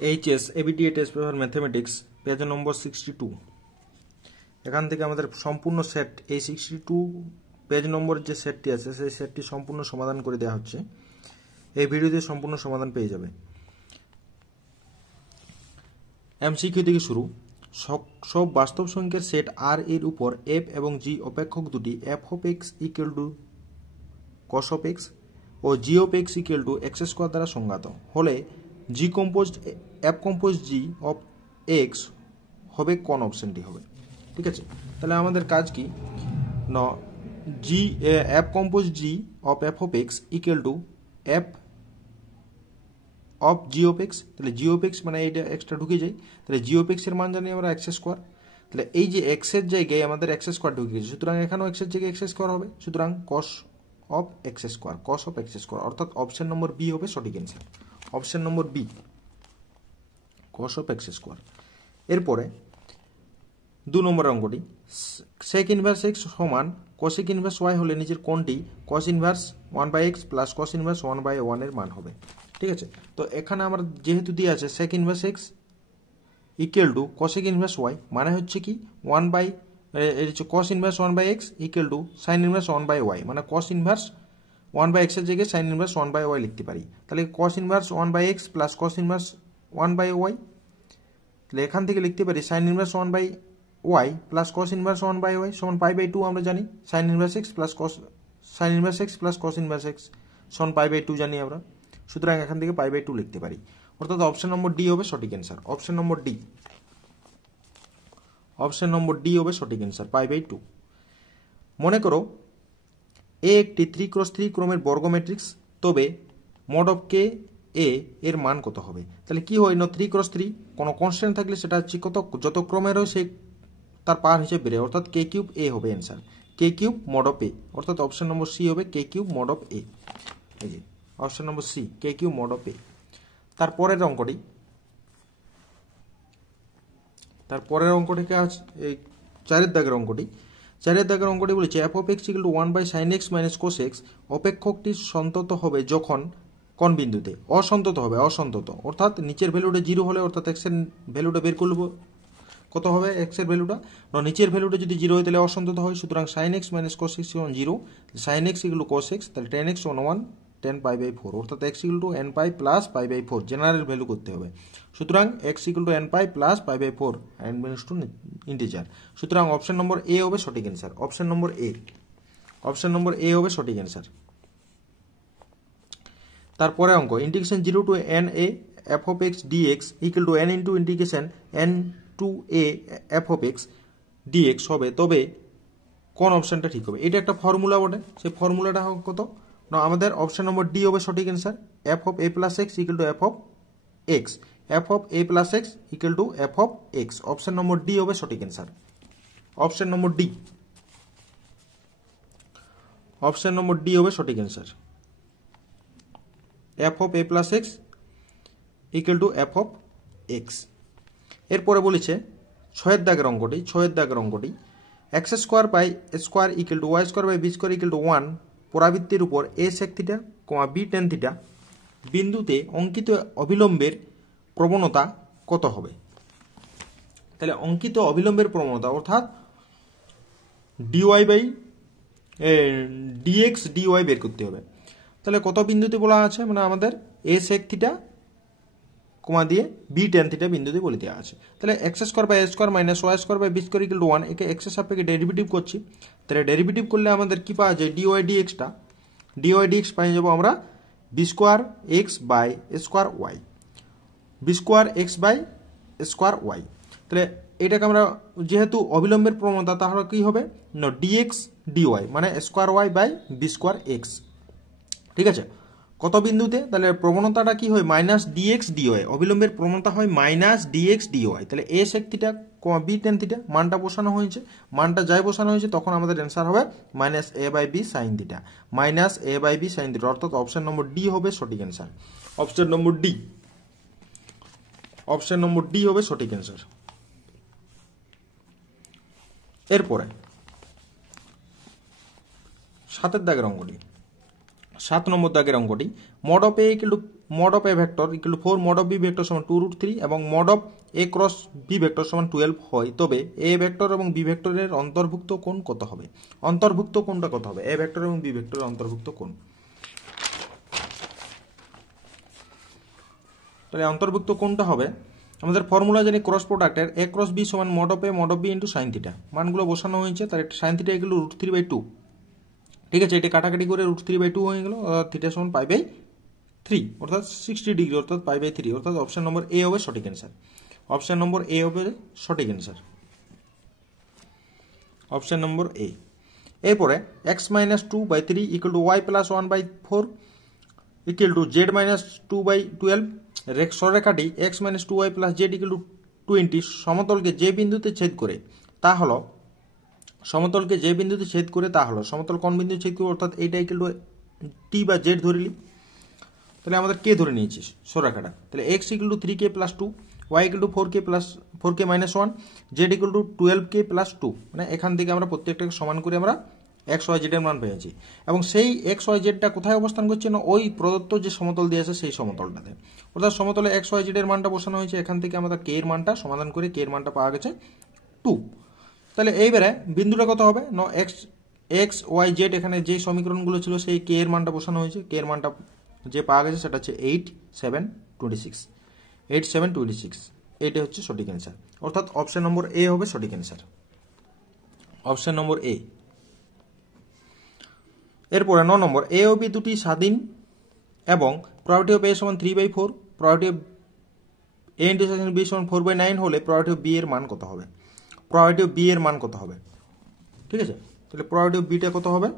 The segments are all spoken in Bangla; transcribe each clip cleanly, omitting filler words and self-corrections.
HS ABTA test paper mathematics page নম্বর 62। এখান থেকে আমাদের সম্পূর্ণ সেট এই 62 পেজ নম্বর যে সেটটি আছে সেই সেটটি সম্পূর্ণ সমাধান করে দেওয়া হচ্ছে। এই ভিডিওতে সম্পূর্ণ সমাধান পেয়ে যাবে। এমসিকিউ থেকে শুরু। সব বাস্তব সংখ্যার সেট আর এর উপর এফ এবং জি অপেক্ষক দুটি f of x equal to cos of x ও g of x equal to x square দ্বারা সংজ্ঞাত হলে g composed f compose g of x হবে কোন অপশনটি হবে? ঠিক আছে, তাহলে আমাদের কাজ কি না, জি F compose g of F of x equal two F of G of x. তাহলে জি অফ এক্স মানে এইটা এক্সটা ঢুকে যায়, তাহলে জি অফ এক্স এর মান জানি আমরা এক্স স্কোয়ার। তাহলে এই যে এক্স এর জায়গায় আমাদের এক্স স্কোয়ার ঢুকে গেছে, সুতরাং এখানেও এক্স এর জায়গায় এক্স স্কোয়ার হবে, সুতরাং cos of x square, cos of x square, অর্থাৎ অপশন নম্বর বি হবে সঠিক answer. Option number B, cos of x square. এরপরে 2 নম্বরের অঙ্কটি, সেক ইনভার্স এক্স সমান কসেক ইনভার্স ওয়াই হলে নিচের কোনটি cos inverse 1/x plus cos inverse 1/1 এর মান হবে? ঠিক আছে, তো এখানে আমার যেহেতু দিয়ে আছে sec inverse x equal to cosec inverse y, মানে হচ্ছে কি cos inverse 1/x equal to sine inverse 1/y, মানে কস ইনভার্স 1/x এর জায়গায় সাইন ইনভার্স 1/y লিখতে পারি। তাহলে কস inverse 1/x plus cos inverse 1/y, তাহলে এখান থেকে লিখতে পারি sign inverse 1/y plus cos inverse 1/y সমান π/2। আমরা জানি sign inverse x plus cos sign inverse x plus cos inverse x সমান π/2 জানি আমরা, সুতরাং এখান থেকে π/2 লিখতে পারি, অর্থাৎ অপশন নম্বর ডি হবে সঠিক answer. Option number D, option number D হবে সঠিক অ্যান্সার, π/2। মনে করো এ একটি 3x3 ক্রমের বর্গ ম্যাট্রিক্স, তবে মড অফ কে এ এর মান কত হবে? তাহলে কি হয় না, 3x3 কোনো কনস্ট্যান্ট থাকলে সেটা হচ্ছে কত, যত ক্রমের হয় সেই তার পার হিসেবে বেড়ে, অর্থাৎ কে কিউব এ হবে answer, k cube mod of a, অর্থাৎ অপশন নম্বর সি হবে k cube mod of a. এই যে option number c, k cube mod of a. তারপরের অঙ্কটিকে আছে এই 4 দাগের অঙ্কটি। 4 দাগের অঙ্কটি বলেছে F of x equal two 1/sin x minus cos x অপেক্ষকটি সন্তত হবে যখন কোন বিন্দুতে? অসন্তত হবে, অসন্তত, অর্থাৎ নিচের ভ্যালুটা 0 হলে, অর্থাৎ x এর ভ্যালুটা বের করব, কত হবে x এর ভ্যালুটা না, নিচের ভ্যালুটা যদি 0 হয় তাহলে অসন্তত হয়, সুতরাং sin x minus cos x সমান 0, sin x equal to cos x, তাহলে tan x সমান 1 tan π/4, অর্থাৎ x equal to n π plus π/4 general value করতে হবে, সুতরাং x equal to n π plus π/4 n belongs to integer, সুতরাং অপশন নম্বর এ হবে সঠিক answer. Option number a, option number a হবে সঠিক অ্যান্সার। তারপরে অঙ্ক integration 0 to n a f of x dx equal to n into integration n to a f of x dx হবে, তবে কোন অপশনটা ঠিক হবে? এটা একটা ফর্মুলা বটে, সেই ফর্মুলাটা হবে কত না, আমাদের অপশন নম্বর ডি হবে সঠিক answer, f of a plus x equal to f of x, f of a plus x equal to f of x, option number D হবে সঠিক answer. Option number D, option number D হবে সঠিক answer, f of a plus x equal to f of x। এরপরে বলেছে 6 দাগের অঙ্কটি, x square by square equal to y square by b square equal to 1 পরাবৃত্তির উপর a sec theta, b tan theta বিন্দুতে অঙ্কিত অবিলম্বের প্রবণতা কত হবে? তাহলে অঙ্কিত অবিলম্বের প্রবণতা অর্থাৎ dy বাই dx dy বের করতে হবে। তাহলে কত বিন্দুতে বলা আছে, মানে আমাদের a sec থিটা কমা দিয়ে বি tan থিটা বিন্দুতে বলে দেওয়া আছে। তাহলে x square by square minus y square by b square equal to 1, একে এক্স এর সাপেক্ষে ডেরিভেটিভ করছি, তাহলে ডেরিভেটিভ করলে আমাদের কি পাওয়া যায়, ডিওয়াই ডিএক্সটা, ডিওয়াই ডিএক্স পাই যাবো আমরা b square x by square y, b square x by square y. তাহলে এটাকে আমরা যেহেতু অবিলম্বের প্রবণতা, তাহলে কি হবে না, ডিএক্স ডিওয়াই মানে square y by b square x. ঠিক আছে, কত বিন্দুতে? তাহলে প্রবণতাটা কি হয়, মাইনাস ডিএক্স ডিওয়াই, অবিলম্বের প্রবণতা হয় মাইনাস ডিএক্স ডিওয়াই। তাহলে a sec theta b tan theta মানটা বসানো হয়েছে, মানটা যাই বসানো হয়েছে তখন আমাদের অ্যান্সার হবে minus a by b sine theta, minus a by b sine theta, অর্থাৎ অপশন নম্বর ডি হবে সঠিক answer. Option number D, option number D হবে সঠিক অ্যান্সার। এরপরে 7 দাগের অঙ্কটি, 7 নম্বর দাগের অঙ্কটি, mod of A equal to mod of a vector equal to 4 mod of b vector সমান 2 root 3 এবং mod of a cross b vector সমান 12 হয়, তবে a ভেক্টর এবং b ভেক্টরের অন্তর্ভুক্ত কোণ কত হবে? অন্তর্ভুক্ত কোণটা কত হবে? a ভেক্টর এবং b ভেক্টরের অন্তর্ভুক্ত কোণ। তাহলে অন্তর্ভুক্ত কোণটা হবে, আমাদের ফর্মুলা জানি ক্রস প্রোডাক্টের a ক্রস b সমান mod of a mod of b into sin theta. মানগুলো বসানো হয়েছে, তার একটা sin থিটা ইকুয়াল টু √3/2। ঠিক আছে, এটা কাটাকাটি করে √3/2 হয়ে গেল, থিটা সমান π/3 অর্থাৎ 60 ডিগ্রি অর্থাৎ π/3 অর্থাৎ অপশন নম্বর এ হবে সঠিক অ্যান্সার। অপশন নম্বর এ হবে সঠিক অ্যান্সার। অপশন নম্বর এ। এরপরে x - 2/3 equal to y + 1/4 equal to z - 2/12 সরলরেখাটি x - 2y + z equal to 20 সমতলকে যে বিন্দুতে ছেদ করে তা হলো সমতল কোন বিন্দু ছেদ করবে, অর্থাৎ এইটা ইকুয়াল টু টি বা জেড ধরিলি। তাহলে আমাদের কে ধরে নিয়েছিস সরলরেখাটা, তাহলে x equal two 3k + 2, y equal two 4k - 1, z equal to 12k + 2। মানে এখান থেকে আমরা প্রত্যেকটাকে সমান করে আমরা x y z এর মান পেয়েছি, এবং সেই x y z টা কোথায় অবস্থান করছে না ওই প্রদত্ত যে সমতল দিয়ে আছে সেই সমতলটাতে, অর্থাৎ সমতলে x y z এর মানটা বসানো হয়েছে। এখান থেকে আমাদের k এর মানটা সমাধান করে k এর মানটা পাওয়া গেছে 2। তাহলে এইবারে বিন্দুটা কত হবে না x y z, এখানে যে সমীকরণগুলো ছিল সেই k এর মানটা বসানো হয়েছে। k এর মানটা যে পাওয়া গেছে সেটা হচ্ছে 8 7 26। 8 7 26 এইটা হচ্ছে সঠিক অ্যান্সার, অর্থাৎ অপশন নম্বর এ হবে সঠিক অ্যান্সার। অপশন নম্বর এ। এরপরে 9 নম্বর, এ ও বি দুটি স্বাধীন এবং প্রবাবিলিটি অফ এ সমান 3/4, probability of A intersection B সমান 4/9 হলে প্রবাবিলিটি অফ বি এর মান কত হবে? প্রবাবিলিটি অফ বি এর মান কত হবে? ঠিক আছে, তাহলে প্রবাবিলিটি অফ বিটা কত হবে?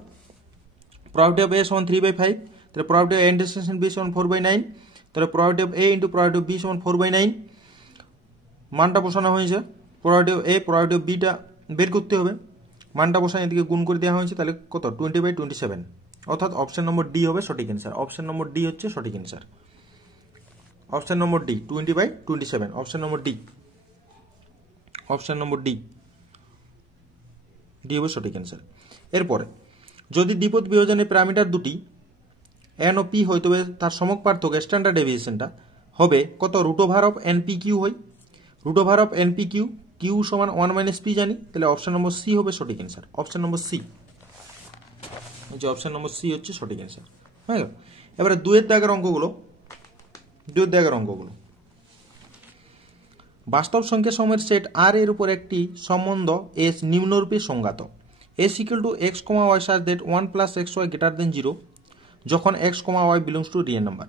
প্রবাবিলিটি অফ এ সমান 3/5, তাহলে probability of A intersection B সমান 4/9, তাহলে probability of A into probability of B সমান 4/9। মানটা বসানো হয়েছে, probability of A probability of বিটা বের করতে হবে, মানটা বসানো এদিকে গুণ করে দেওয়া হয়েছে, তাহলে কত 20/27, অর্থাৎ অপশন নম্বর ডি হবে সঠিক অ্যান্সার। অপশন নম্বর ডি হচ্ছে সঠিক answer. Option number D 20/27, option number D. Option number D হবে সঠিক অ্যান্সার। এরপরে যদি দ্বিপদ বিভাজনের প্যারামিটার দুটি এন ও পি হয়, তবে তার সমক পার্থক্য স্ট্যান্ডার্ড ডেভিয়েশনটা হবে কত? √of npq হয়। √of npq, কিউ সমান 1 - p জানি, তাহলে অপশন নম্বর সি হবে সঠিক অ্যান্সার। অপশন নম্বর সি, যে অপশন নম্বর সি হচ্ছে সঠিক অ্যান্সার। হয়ে গেল। এবারে 2 দাগের অঙ্কগুলো। বাস্তব সংখ্যা সমূহের সেট আর এর উপর একটি সম্বন্ধ এস নিম্নরূপে সংজ্ঞাত। S equal to x, y such that 1 + xy greater than 0 যখন x, y belongs to real number.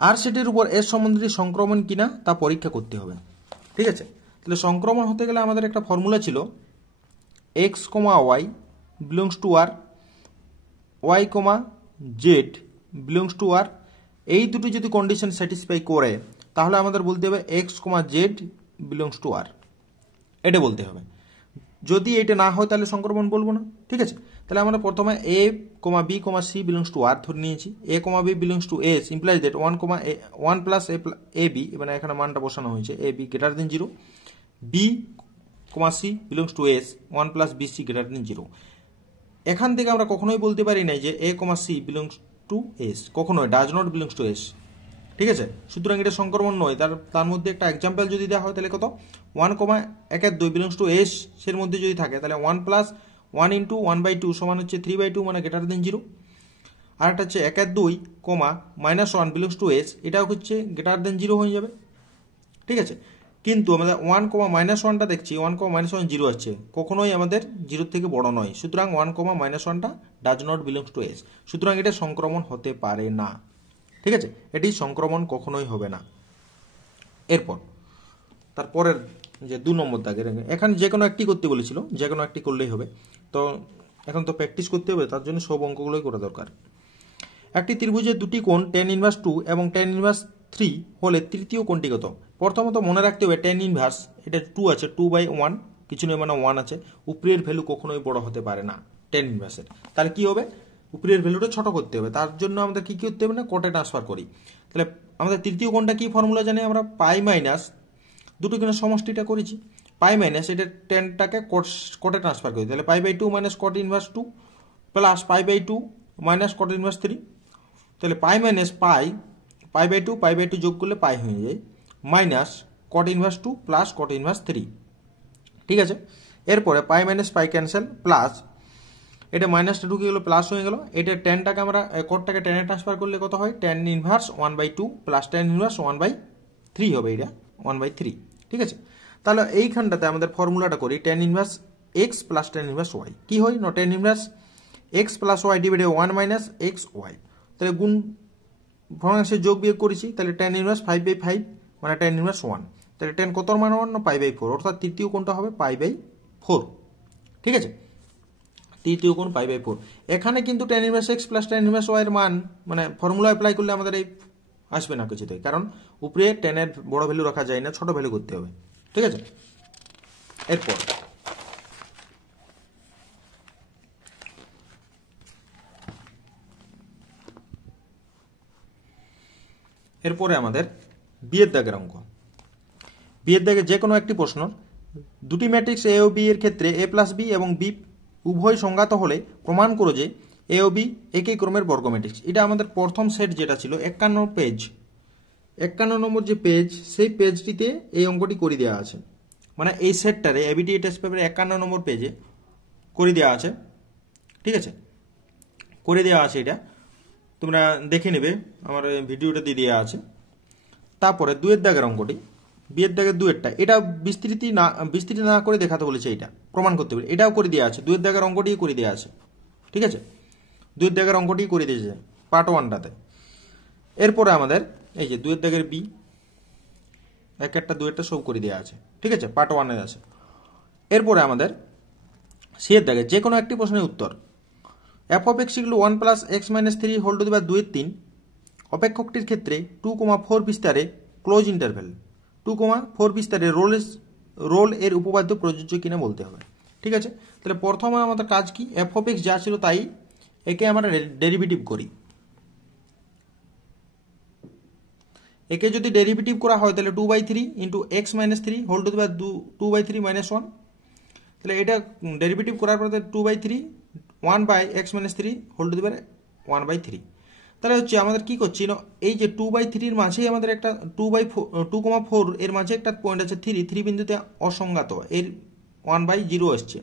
আর সেটের উপর এস সম্বন্ধটি সংক্রমণ কিনা তা পরীক্ষা করতে হবে। ঠিক আছে, তাহলে সংক্রমণ হতে গেলে আমাদের একটা ফর্মুলা ছিল x, y belongs to r, y, z belongs to r। এই দুটি যদি কন্ডিশন স্যাটিসফাই করে তাহলে আমাদের বলতে হবে x, z belongs to r, এটা বলতে হবে। যদি এটা না হয় তাহলে সংক্রমণ বলবো না। ঠিক আছে, তাহলে আমরা প্রথমে a, b, c belongs to r ধরে নিয়েছি। a, b belongs to s implies that 1 plus ab, মানে এখানে মানটা বসানো হয়েছে ab greater than 0। b, c belongs to s 1 plus bc greater than 0। এখান থেকে আমরা কখনোই বলতে পারি না যে a, c belongs to s, কখনোই does not belongs to s। ঠিক আছে, সুতরাং এটা সংক্রমণ নয়। তার মধ্যে একটা এক্সাম্পল যদি দেওয়া হয় তাহলে কত 1,1,2 বিলংস টু এস এর মধ্যে যদি থাকে তাহলে 1 + 1 × 1/2 সমান হচ্ছে 3/2, মানে গ্রেটার দেন 0। আর একটা হচ্ছে 1,2, -1 বিলংস টু এস, এটাও হচ্ছে গ্রেটার দেন 0 হয়ে যাবে। ঠিক আছে, কিন্তু আমাদের 1, -1টা দেখছি 1, -1 0 আসছে, কখনোই আমাদের 0 থেকে বড় নয়। সুতরাং 1, -1টা does not belongs to S, সুতরাং এটা সংক্রমণ হতে পারে না। ঠিক আছে, এটি সংক্রমণ কখনোই হবে না। এরপর তারপরের যে 2 নম্বর দাগের, এখানে যে কোনো একটি করতে বলেছিল, যে কোনো একটি করলেই হবে। তো এখন তো প্র্যাকটিস করতে হবে, তার জন্য সব অঙ্কগুলোই করা দরকার। একটি ত্রিভুজের দুটি কোণ tan ইনভার্স 2 এবং tan ইনভার্স 3 হলে তৃতীয় কোণটি কত? প্রথমত মনে রাখতে হবে tan ইনভার্স এটা 2 আছে, 2/1 কিছু নেই, মানে 1 আছে। উপরের ভ্যালু কখনোই বড় হতে পারে না tan ইনভার্সের। তাহলে কি হবে? উপরের ভ্যালুটা ছোট করতে হবে। তার জন্য আমাদের কি করতে হবে না, কোটে ট্রান্সফার করি। তাহলে আমাদের তৃতীয় কোণটা কি ফর্মুলা জানি আমরা, পাই মাইনাস দুটো কোণের সমষ্টিটা করেছি, পাই মাইনাস এটা টেনটাকে কোটে ট্রান্সফার করি। তাহলে π/2 minus cot inverse 2 plus π/2 minus cot inverse 3। তাহলে pi minus pi pi by two যোগ করলে পাই হয়ে যায়, minus cot inverse 2 plus cot inverse 3। ঠিক আছে, এরপরে pi minus pi cancel, plus এটা মাইনাসটা ঢুকে গেলো প্লাস হয়ে গেল। এটা টেনটাকে আমরা কটটাকে টেনে ট্রান্সফার করলে কত হয়, ten inverse 1/2 plus tan inverse 1/3 হবে, এটা 1/3। ঠিক আছে, তাহলে এইখানটাতে আমাদের ফর্মুলাটা করি, tan inverse x plus tan inverse y. কি হয় না, tan inverse x plus y divided 1 minus x y. তাহলে গুণ ভগ্নাংশের যোগ বিয়োগ করেছি, তাহলে টেন ইনভার্স 5/5 মানে টেন ইনভার্স 1। তাহলে টেন কত মান হওয়ার না, পাই/4, অর্থাৎ তৃতীয় কোণটা হবে পাই/4। ঠিক আছে, তৃতীয় কোণ পাই/4। এখানে কিন্তু tan inverse x plus tan inverse Y এর মান মানে ফর্মুলা অ্যাপ্লাই করলে আমাদের এই আসবে না কিছুতে, কারণ উপরে টেনের বড় ভ্যালু রাখা যায় না, ছোট ভ্যালু করতে হবে। ঠিক আছে, এরপরে আমাদের বিয়ের দাগের অঙ্ক। বিয়ের দাগে যে কোনো একটি প্রশ্ন, দুটি ম্যাট্রিক্স এ ও বি এর ক্ষেত্রে এ প্লাস বি এবং বি উভয় সংজ্ঞাত হলে প্রমাণ করো যে এ ও বি একই ক্রমের বর্গ ম্যাট্রিক্স। এটা আমাদের প্রথম সেট যেটা ছিল 51 পেজ, 51 নম্বর যে পেজ, সেই পেজটিতে এই অঙ্কটি করে দেওয়া আছে। মানে এই সেটটারে এবিটি টেস্ট পেপারে 51 নম্বর পেজে করে দেওয়া আছে। ঠিক আছে, করে দেওয়া আছে, এটা তোমরা দেখে নেবে, আমার ভিডিওটা দিয়ে দেওয়া আছে। তারপরে দুয়ের দাগের অঙ্কটি, বিয়ের দাগের দুয়েরটা, এটা বিস্তৃতি না করে দেখাতে বলেছে, এটা প্রমাণ করতে বলে, এটাও করে দেওয়া আছে, দুয়ের দাগের অঙ্কটি করে দেওয়া আছে। ঠিক আছে, দুয়ের দাগের অঙ্কটি করে দিয়েছে পার্ট 1টাতে। এরপরে আমাদের এই যে দুয়ের দাগের বি, এক একটা দুয়েরটা সব করে দেওয়া আছে। ঠিক আছে, পার্ট 1 আছে। এরপরে আমাদের সি এর দাগে যে কোনো একটি প্রশ্নের উত্তর, f of x equal 1 plus x minus 3 whole to the power 2/3 অপেক্ষকটির ক্ষেত্রে 2,4 বিস্তারে ক্লোজ ইন্টারভ্যাল 2,4 বিস্তারে রোল এর উপপাদ্য প্রযোজ্য কিনা বলতে হবে। ঠিক আছে, তাহলে প্রথমে আমাদের কাজ কি, এফ অফ এক্স যা ছিল তাই, একে আমরা ডেরিভেটিভ করি। একে যদি ডেরিভেটিভ করা হয় তাহলে 2/3 into x minus 3 whole to the power 2/3 minus 1। তাহলে এটা ডেরিভেটিভ করার পরে 2/3 1/x minus 3 whole to the power 1/3। তাহলে হচ্ছে আমাদের কি করছি না, এই যে 2/3 এর মাঝেই আমাদের একটা 2/4 এর মাঝে একটা পয়েন্ট আছে 3 বিন্দুতে অসংজ্ঞাত, এর 1/0 আসছে।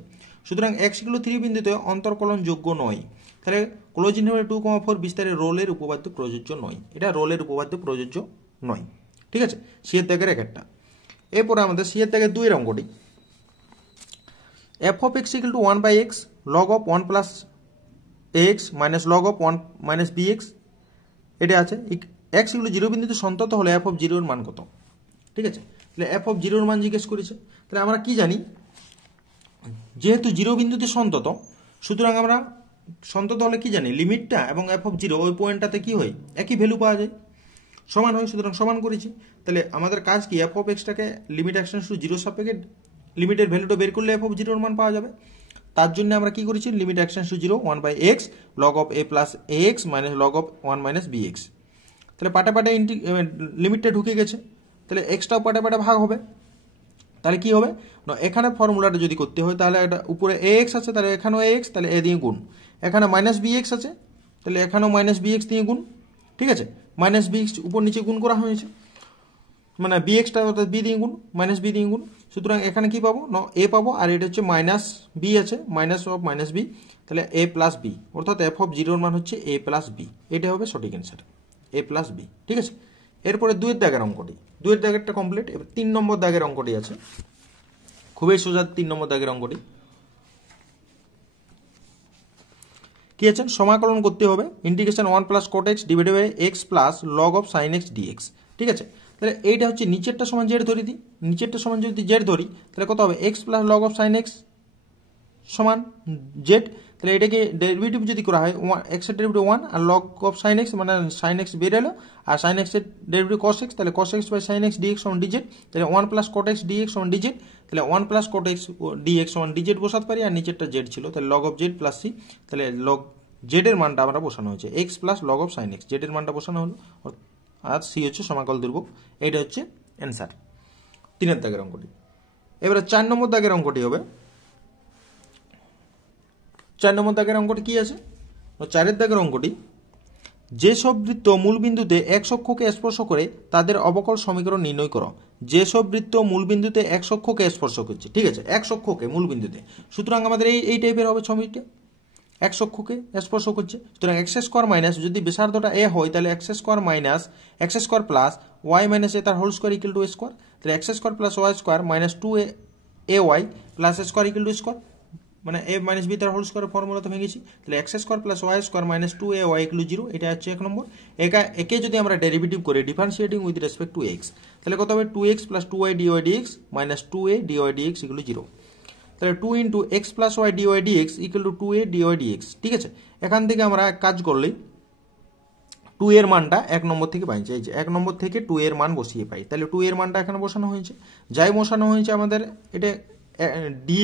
সুতরাং x গুলো 3 বিন্দুতে অন্তর্কলন যোগ্য নয়। তাহলে ক্লোজ ইন্টারভ্যাল 2,4 বিস্তারে রোলের উপপাদ্য প্রযোজ্য নয়, এটা রোলের উপপাদ্য প্রযোজ্য নয়। ঠিক আছে, সি এর দাগের একটা। এরপরে আমাদের সি এর দাগের 2 এর অঙ্কটি, f of x equal two 1/x log of 1 plus x minus log of 1 minus bx, এটা আছে। এক্স ইকুয়াল 0 বিন্দুতে সন্তত হলে এফ অফ 0 এর মান কত। ঠিক আছে, তাহলে এফ অফ 0 এর মান জিজ্ঞেস করেছে। তাহলে আমরা কি জানি, যেহেতু 0 বিন্দুতে সন্তত, সুতরাং আমরা সন্তত হলে কি জানি, লিমিটটা এবং এফ অফ 0 ওই পয়েন্টটাতে কি হয়, একই ভ্যালু পাওয়া যায়, সমান হয়, সুতরাং সমান করেছি। তাহলে আমাদের কাজ কি, এফ অফ এক্সটাকে লিমিট এক্সটেন্ডস টু 0 সাপেক্ষে লিমিটের ভ্যালুটা বের করলে এফ অফ 0 এর মান পাওয়া যাবে। তার জন্য আমরা কি করেছি, limit extends to 0 1/x log of a plus ax minus log of 1 minus bx। তাহলে পাটে পাটে লিমিটটা ঢুকে গেছে, তাহলে এক্সটাও পাটে পাটে ভাগ হবে। তাহলে কি হবে না, এখানে ফর্মুলাটা যদি করতে হয় তাহলে এটা উপরে ax আছে, তাহলে এখানেও ax, তাহলে a দিয়ে গুণ। এখানে মাইনাস bx আছে, তাহলে এখানেও মাইনাস bx দিয়ে গুণ। ঠিক আছে, মাইনাস bx উপর নিচে গুণ করা হয়েছে, মানে bxটা অর্থাৎ b দিয়ে গুণ, মাইনাস b দিয়ে গুণ। সুতরাং এখানে কি পাবো না, a পাবো, আর এটা হচ্ছে মাইনাস b আছে, মাইনাস অফ মাইনাস b, তাহলে a প্লাস b, অর্থাৎ এফ অফ 0 এর মান হচ্ছে a প্লাস b, এটা হবে সঠিক অ্যান্সার, a প্লাস b। ঠিক আছে, এরপরে 2 এর দাগের অঙ্কটি, 2 এর দাগেরটা কমপ্লিট। এবার 3 নম্বর দাগের অঙ্কটি আছে, খুবই সোজা 3 নম্বর দাগের অঙ্কটি। কি আছে, সমাকলন করতে হবে integration 1 plus cot x divided by x plus log of sin x dx। ঠিক আছে, তাহলে এইটা হচ্ছে নিচেরটা সমান জেড ধরে দিই, নিচেরটা সমান যদি জেড ধরি তাহলে কত হবে, x plus log of sin x সমান জেড। তাহলে এটাকে ডেরিভেটিভ যদি করা হয়, x এর ডেরিভেটিভ 1 আর log of sin x মানে sin x বের হলো, আর sin x এর ডেরিভেটিভ cos x, তাহলে cos x by sin x dx সমান dz। তাহলে 1 প্লাস cot x dx সমান dz, তাহলে 1 প্লাস cot x dx সমান dz বসাতে পারি, আর নিচেরটা z ছিল, তাহলে log of z plus c, তাহলে log z এর মানটা আমরা বসানো হয়েছে x plus log of sin x, z এর মানটা বসানো হলো, আর c হচ্ছে সমাকল ধ্রুবক। এইটা হচ্ছে অ্যান্সার 3 দাগের অঙ্কটি। এবারে 4 নম্বর দাগের অঙ্কটি হবে, 4 নম্বর দাগের অঙ্কটি কি আছে, 4 দাগের অঙ্কটি, যেসব বৃত্ত মূল বিন্দুতে এক অক্ষকে স্পর্শ করে তাদের অবকল সমীকরণ নির্ণয় করো। যেসব বৃত্ত মূল বিন্দুতে এক অক্ষকে স্পর্শ করছে, ঠিক আছে, এক অক্ষকে মূল বিন্দুতে, সুতরাং আমাদের এই টাইপের হবে ছবিটা, এক অক্ষকে স্পর্শ করছে। সুতরাং এক্স স্কোয়ার মাইনাস, যদি ব্যাসার্ধটা এ হয় তাহলে x square minus x square plus y minus a তার whole square equal to a square, তাহলে x square plus Y square minus 2 ay plus square equal to square, মানে এ মাইনাস বি তার হোল স্কোয়ার ফর্মুলাতে ভেঙেছি, তাহলে x square plus Y square minus 2ay equal to 0, এটা হচ্ছে 1 নম্বর। একে যদি আমরা ডেরিভেটিভ করি differentiating with respect to x, তাহলে কত হবে 2x plus 2y dy dx minus 2a dy dx equal to 0, তাহলে 2 into x plus y dy dx equal to 2a dy dx, ঠিক আছে। এখান থেকে আমরা কাজ করলেই 2 এর মানটা 1 নম্বর থেকে পাইছি, এই যে 1 নম্বর থেকে 2 এর মান বসিয়ে পাই, তাহলে 2 এর মানটা এখানে বসানো হয়েছে, যাই বসানো হয়েছে আমাদের এটা dy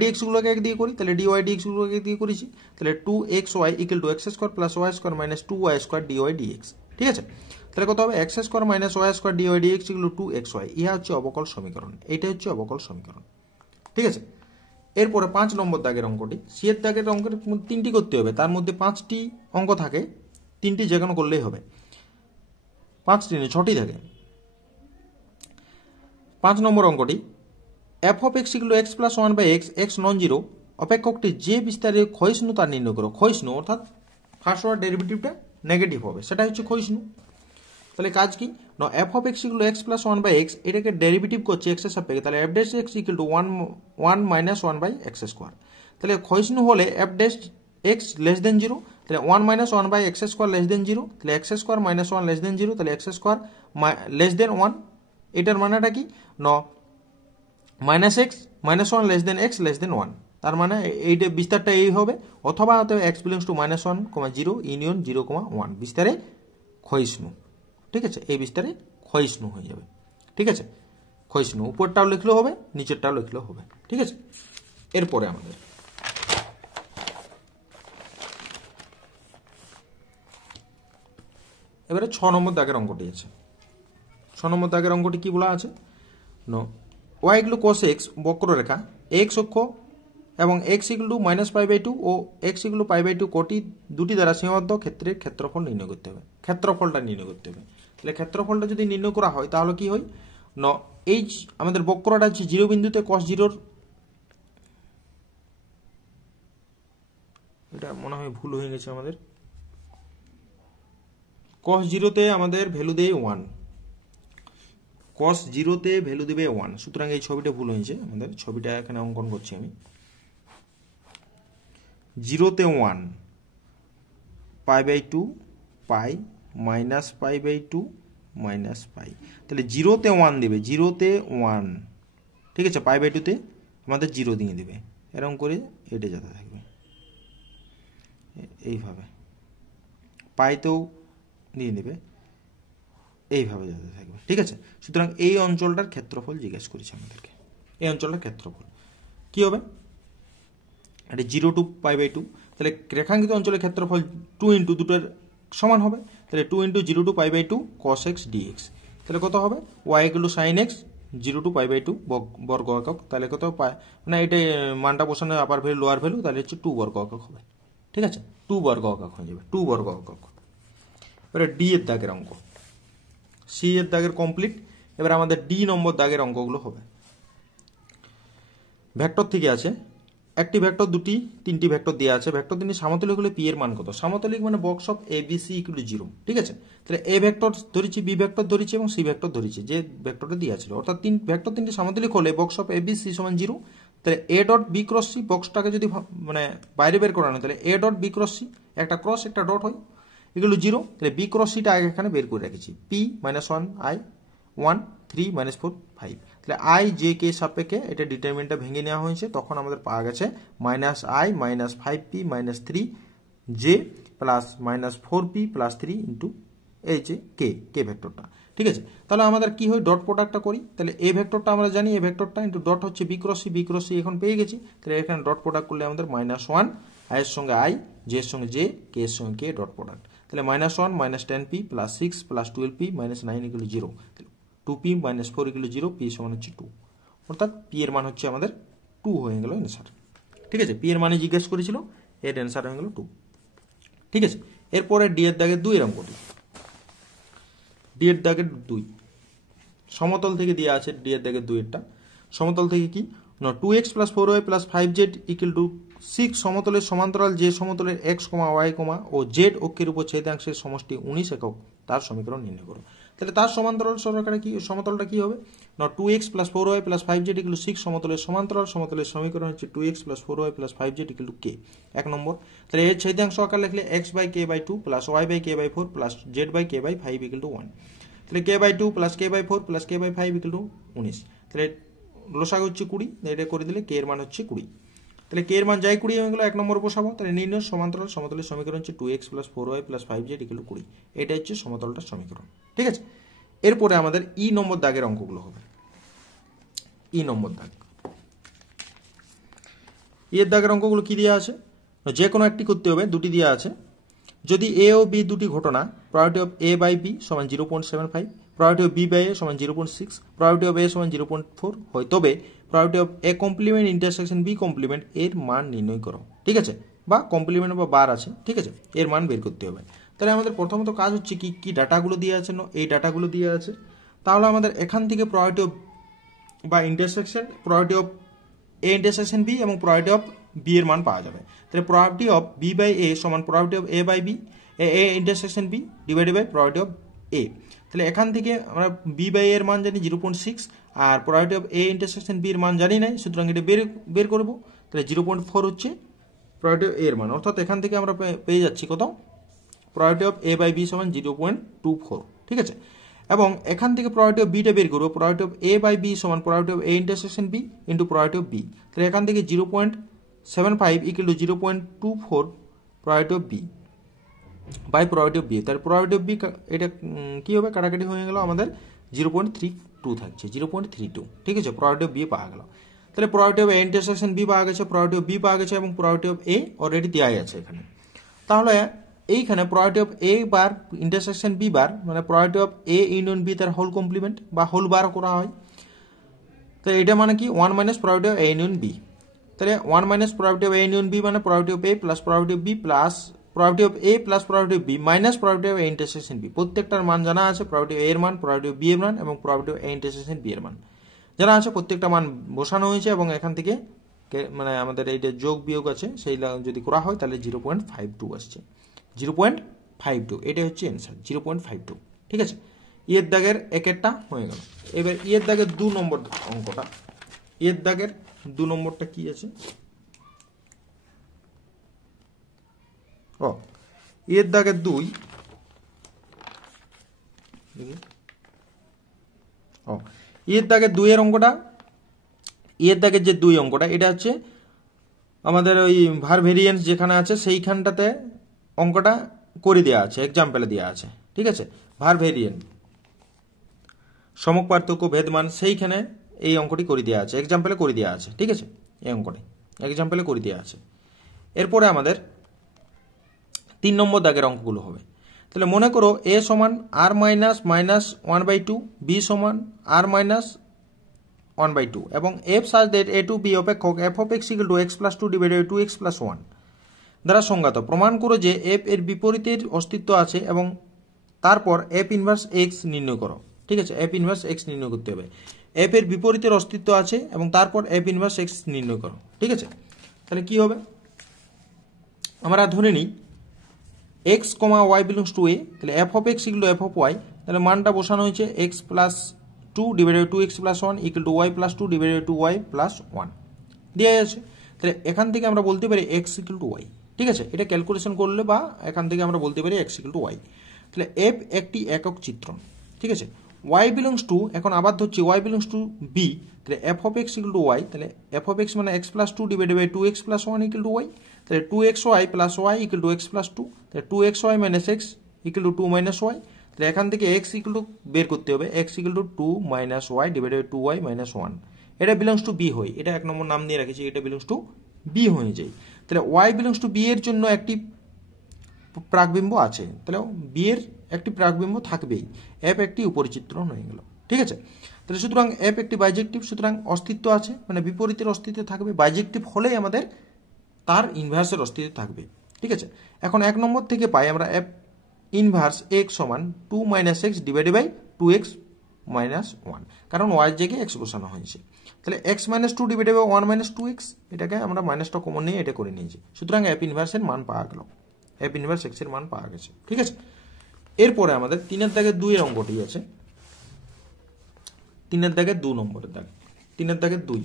dx গুলোকে এক দিয়ে করি, তাহলে dy dx গুলোকে এক দিয়ে করেছি, তাহলে 2xy equal to x square plus Y square minus 2y square dy dx, ঠিক আছে। তাহলে কত হবে x square minus y square dy dx equal to 2xy, ইহা হচ্ছে অবকল সমীকরণ, এইটা হচ্ছে অবকল সমীকরণ, ঠিক আছে। এরপরে 5 নম্বর দাগের অঙ্কটি, সি এর দাগের অঙ্কের 3টি করতে হবে, তার মধ্যে 5টি অঙ্ক থাকে, 3টি যে কোনো করলেই হবে, 5টি নেই 6টি থাকে। 5 নম্বর অঙ্কটি, f of x equal to x plus 1 by x, x non zero, অপেক্ষকটি যে বিস্তারে ক্ষয়িষ্ণু তার নির্ণয় করো। ক্ষয়িষ্ণু অর্থাৎ ফার্স্ট অর্ডার ডেরিভেটিভটা নেগেটিভ হবে, সেটা হচ্ছে ক্ষয়িষ্ণু। তাহলে কাজ কি না, f of x equal to x plus 1 by x, এটাকে ডেরিভেটিভ করছে এক্স এর সাপেক্ষে, তাহলে f dash x equal to 1 minus 1 by x square, তাহলে ক্ষয়িষ্ণু হলে f dash x less than 0, তাহলে 1 minus 1 by x square less than 0, তাহলে x square minus 1 less than 0, তাহলে এক্স স্কোয়ার লেস দেন 1, এটার মানেটা কি ন মাইনাস এক্স মাইনাস 1 লেস দেন এক্স লেস দেন 1, তার মানে এইটা বিস্তারটা এই হবে, অথবা হতে x belongs to minus 1, 0 union 0, 1 বিস্তারে ক্ষয়িষ্ণু, ঠিক আছে, এই বিস্তারে ক্ষয়িষ্ণু হয়ে যাবে, ঠিক আছে, ক্ষয়িষ্ণু, উপরটাও লিখলেও হবে নিচেরটাও লিখলেও হবে, ঠিক আছে। এরপরে আমাদের এবারে 6 নম্বর দাগের অঙ্কটি আছে। 6 নম্বর দাগের অঙ্কটি কি বলা আছে, নো y equal to cos x বক্ররেখা x অক্ষ এবং x equal to minus pi by 2 ও x equal to pi by 2 কোটি দুটি দ্বারা সীমাবদ্ধ ক্ষেত্রের ক্ষেত্রফল নির্ণয় করতে হবে, ক্ষেত্রফলটা নির্ণয় করতে হবে। তাহলে ক্ষেত্রফলটা যদি নির্ণয় করা হয় তাহলে কি হয় ন, এই আমাদের বক্রটা হচ্ছে 0 বিন্দুতে cos 0, এটা মনে হয় ভুল হয়ে গেছে আমাদের, cos 0 তে আমাদের ভ্যালু দেয় 1, cos 0 তে ভ্যালু দেবে 1, সুতরাং এই ছবিটা ভুল হয়েছে আমাদের, ছবিটা এখানে অঙ্কন করছি আমি, 0 তে 1 pi by 2 pi minus pi by 2 minus pi, তাহলে 0 তে 1 দেবে, 0 তে 1, ঠিক আছে, পাই বাই 2 তে আমাদের 0 দিয়ে দেবে, এরকম করে এটা যেতে থাকবে এইভাবে, পাইতেও দিয়ে দেবে এইভাবে যেতে থাকবে, ঠিক আছে। সুতরাং এই অঞ্চলটার ক্ষেত্রফল জিজ্ঞেস করেছে আমাদেরকে, এই অঞ্চলটার ক্ষেত্রফল কি হবে, এটা 0 টু পাই বাই 2, তাহলে রেখাঙ্কিত অঞ্চলের ক্ষেত্রফল 2 ইন্টু দুটোর সমান হবে, তাহলে 2 into 0 to pi by 2 cos x dx, তাহলে কত হবে y equal to sin x 0 to pi by 2 বর্গ একক, তাহলে কত মানে এটা মানটা বসানো আপার ভ্যালু লোয়ার ভ্যালু, তাহলে হচ্ছে 2 বর্গ একক হবে, ঠিক আছে, 2 বর্গ একক হয়ে যাবে, 2 বর্গ একক। এবারে ডি এর দাগের অঙ্ক, সি এর দাগের কমপ্লিট, এবার আমাদের ডি নম্বর দাগের অঙ্কগুলো হবে। ভেক্টর থেকে আছে, একটি ভেক্টর, দুটি, তিনটি ভেক্টর দেওয়া আছে, ভেক্টর তিনি সামতলিক হলে পি এর মান কত, সামতলিক মানে box of a b c equal to 0, ঠিক আছে। তাহলে এ ভেক্টর ধরেছি, বি ভেক্টর ধরেছি এবং সি ভেক্টর ধরেছি, যে ভেক্টরটা দেওয়া ছিল, অর্থাৎ ভেক্টর তিনটি সামতলিক হলে box of a b c সমান 0, তাহলে a dot b cross c, বক্সটাকে যদি মানে বাইরে বের করানো, তাহলে a dot b cross c, একটা ক্রস একটা ডট হয়, এগুলো 0, তাহলে বি ক্রস সিটা আগে এখানে বের করে রেখেছি, পি মাইনাস 1 আই 1 3 মাইনাস 4 5, তাহলে আই জে কে সাপেক্ষে এটা ডিটারমিনেন্টটা ভেঙে নেওয়া হয়েছে, তখন আমাদের পাওয়া গেছে minus I minus 5p minus 3 J plus minus 4p plus 3 into এই যে কে ভেক্টরটা, ঠিক আছে। তাহলে আমাদের কি হয়, ডট প্রোডাক্টটা করি, তাহলে এ ভেক্টরটা আমরা জানি, এ ভেক্টরটা ইন্টু ডট হচ্ছে বি ক্রস সি এখন পেয়ে গেছি, তাহলে এখানে ডট প্রোডাক্ট করলে আমাদের মাইনাস 1 আই এর সঙ্গে আই, জে এর সঙ্গে জে, কে এর সঙ্গে কে, ডট প্রোডাক্ট, তাহলে minus 1 minus 10p plus 6 plus 12p minus 9 equal 0, 2p minus 4 equal 0, p সমান হচ্ছে 2, অর্থাৎ পি এর মান হচ্ছে আমাদের 2 হয়ে গেল অ্যান্সার, ঠিক আছে। পি এর মানে জিজ্ঞেস করেছিল, এর অ্যান্সার হয়ে গেল 2, ঠিক আছে। এরপরে ডি এর দাগের 2 এর অঙ্কটি, ডি এর দাগের 2 সমতল থেকে দেওয়া আছে। ডি এর দাগের 2 এরটা সমতল থেকে কি না 2x + 4y + 5z = 6 সমতলের সমান্তরাল যে সমতলের x, y, ও z অক্ষের উপর ছেদাংশের সমষ্টি 19 একক তার সমীকরণ নির্ণয় করো। তাহলে তার সমান্তরাল সরলরেখা কি সমতলটা কি হবে না 2x + 4y + 5z = 6 সমতলের সমান্তরাল সমতলের সমীকরণ হচ্ছে 2x + 4y + 5z = k। এক নম্বর তাহলে এর ছেদাংশ আকার লিখলে x/k/2 + y/k/4 + z/k/5 = 1। তাহলে k/2 + k/4 + k/5 = 19। তাহলে লসাগু হচ্ছে 20, এটা করে দিলে k এর মান হচ্ছে 20। তাহলে k এর মান যাই 20 হয়ে গেল, এক নম্বর বসাবো। তাহলে নির্ণয় সমান্তরাল সমতলের সমীকরণ হচ্ছে 2x + 4y + 5z = 20। এটা হচ্ছে সমতলটার সমীকরণ, ঠিক আছে। এরপরে আমাদের ই নম্বর দাগের অঙ্কগুলো হবে। ই নম্বর দাগ, এর দাগের অঙ্কগুলো কি দেওয়া আছে, যে কোনো একটি করতে হবে, দুটি দেওয়া আছে। যদি এ ও বি দুটি ঘটনা probability of a/b = 0.75, probability of b/a = 0.6, probability of a = 0.4 হয়, তবে probability of a complement intersection b complement এর মান নির্ণয় করো, ঠিক আছে। বা কমপ্লিমেন্ট বা বার আছে, ঠিক আছে, এর মান বের করতে হবে। তাহলে আমাদের প্রথমত কাজ হচ্ছে কি কি ডাটাগুলো দিয়ে আছে, এই ডাটাগুলো দিয়ে আছে। তাহলে আমাদের এখান থেকে probability of বা intersection probability of a intersection b এবং probability of b এর মান পাওয়া যাবে। তাহলে probability of b/a = probability of a/b a intersection b divided by probability of a। তাহলে এখান থেকে আমরা b/a এর মান জানি 0.6 আর probability of a intersection b এর মান জানি না, সুতরাং এটা বের করব। তাহলে 0.4 হচ্ছে probability of a এর মান, অর্থাৎ এখান থেকে আমরা পেয়ে যাচ্ছি কত, probability of a/b = 0.24, ঠিক আছে। এবং এখান থেকে probability of b টা বের করব, probability of a/b = probability of a intersection b into probability of b। তাহলে এখান থেকে 0.75 = 0.24 probability of b by probability of b। তাহলে probability of b এটা কি হবে, কাটাকাটি হয়ে গেল, আমাদের 0.32 থাকছে, 0.32, ঠিক আছে। probability of b পাওয়া গেল। তাহলে probability of a intersection b পাওয়া গেছে, probability of b পাওয়া গেছে এবং probability of a অলরেডি দেওয়াই আছে এখানে। তাহলে এইখানে probability of a bar intersection b বার মানে probability of a union b তার হোল কমপ্লিমেন্ট বা হোল বার করা হয়। তো এটা মানে কি 1 - probability of a union b। তাহলে 1 - probability of a union b মানে probability of a plus probability of b plus probability of a plus probability of b minus probability of a intersection b। প্রত্যেকটার মান জানা আছে, probability of a এর মান, probability of b এর মান এবং probability of a intersection b এর মান জানা আছে। প্রত্যেকটা মান বসানো হয়েছে এবং এখান থেকে মানে আমাদের এই যে যোগ বিয়োগ আছে সেই যদি করা হয় তাহলে 0.52 আসছে, 0.52। এটা হচ্ছে অ্যান্সার, 0.52, ঠিক আছে। ইয়ের দাগের একেরটা হয়ে গেল। এবার ইয়ের দাগের 2 নম্বর অঙ্কটা, ইয়ের দাগের 2 নম্বরটা কি আছে, ও ইয়ের দাগের 2, ও ইয়ের দাগের 2 এর অঙ্কটা, ইয়ের দাগের যে 2 অঙ্কটা এটা হচ্ছে আমাদের ওই ভার ভেরিয়েন্স যেখানে আছে সেইখানটাতে অঙ্কটা করে দেওয়া আছে, এক্সাম্পলে দেওয়া আছে, ঠিক আছে। ভার ভেরিয়েন্ট সমক পার্থক্য ভেদমান সেইখানে এই অঙ্কটি করে দেওয়া আছে, এক্সাম্পলে করে দেওয়া আছে, ঠিক আছে। এই অঙ্কটি এক্সাম্পলে করে দেওয়া আছে। এরপরে আমাদের 3 নম্বর দাগের অঙ্কগুলো হবে। তাহলে মনে করো a = r - -1/2, b = r - 1/2 এবং f such that a to b অপেক্ষক f of x = x + 2 divided by 2x + 1 দ্বারা সংজ্ঞাত। প্রমাণ করো যে f এর বিপরীতের অস্তিত্ব আছে এবং তারপর f ইনভার্স x নির্ণয় করো, ঠিক আছে। f ইনভার্স x নির্ণয় করতে হবে, f এর বিপরীতের অস্তিত্ব আছে এবং তারপর f ইনভার্স x নির্ণয় করো, ঠিক আছে। তাহলে কি হবে, আমরা ধরে নিই x, y belongs to a, তাহলে f of x = f of y, তাহলে মানটা বসানো হয়েছে x + 2 divided by 2x + 1 = y + 2 divided by 2y + 1 দেওয়া আছে। তাহলে এখান থেকে আমরা বলতে পারি x = y, ঠিক আছে। এটা ক্যালকুলেশন করলে বা এখান থেকে আমরা বলতে পারি x = y। তাহলে f একটি একক চিত্রণ, ঠিক আছে। y belongs to, এখন আবার ধরছি y belongs to b, তাহলে f of x = y, তাহলে f of x মানে x + 2 divided by 2x + 1 = y, তাহলে 2xy + y = x + 2, তাহলে 2xy - x = 2 - y। তাহলে এখান থেকে x বের করতে হবে, x = 2 - y divided by 2y - 1। এটা belongs to b হয়, এটা এক নম্বর নাম দিয়ে রেখেছি, এটা belongs to b হয়ে যায়। তাহলে y belongs to b এর জন্য একটি প্রাকবিম্ব আছে, তাহলে b এর একটি প্রাকবিম্ব থাকবেই, f একটি উপরিচিত্রণ হয়ে গেল, ঠিক আছে। তাহলে সুতরাং f একটি বাইজেক্টিভ, সুতরাং অস্তিত্ব আছে মানে বিপরীতের অস্তিত্ব থাকবে, বাইজেক্টিভ হলেই আমাদের তার ইনভার্সের অস্তিত্ব থাকবে। ঠিক আছে। এখন 1 নম্বর থেকে পাই আমরা এফ ইনভার্স এক্স সমান 2 minus x divided by 2x minus 1, কারণ ওয়াই এর জায়গায় এক্স বসানো হয়েছে। তাহলে x minus 2 divided by 1 minus 2x, এটাকে আমরা মাইনাসটা কমন নিয়ে এটা করে নিয়েছি। সুতরাং এফ ইনভার্সের মান পাওয়া গেল, এফ ইনভার্স এক্স এর মান পাওয়া গেছে। ঠিক আছে। এরপরে আমাদের 3 দাগের 2 এর অঙ্কটি আছে। 3 দাগের 2 নম্বরের দাগ, 3 দাগের 2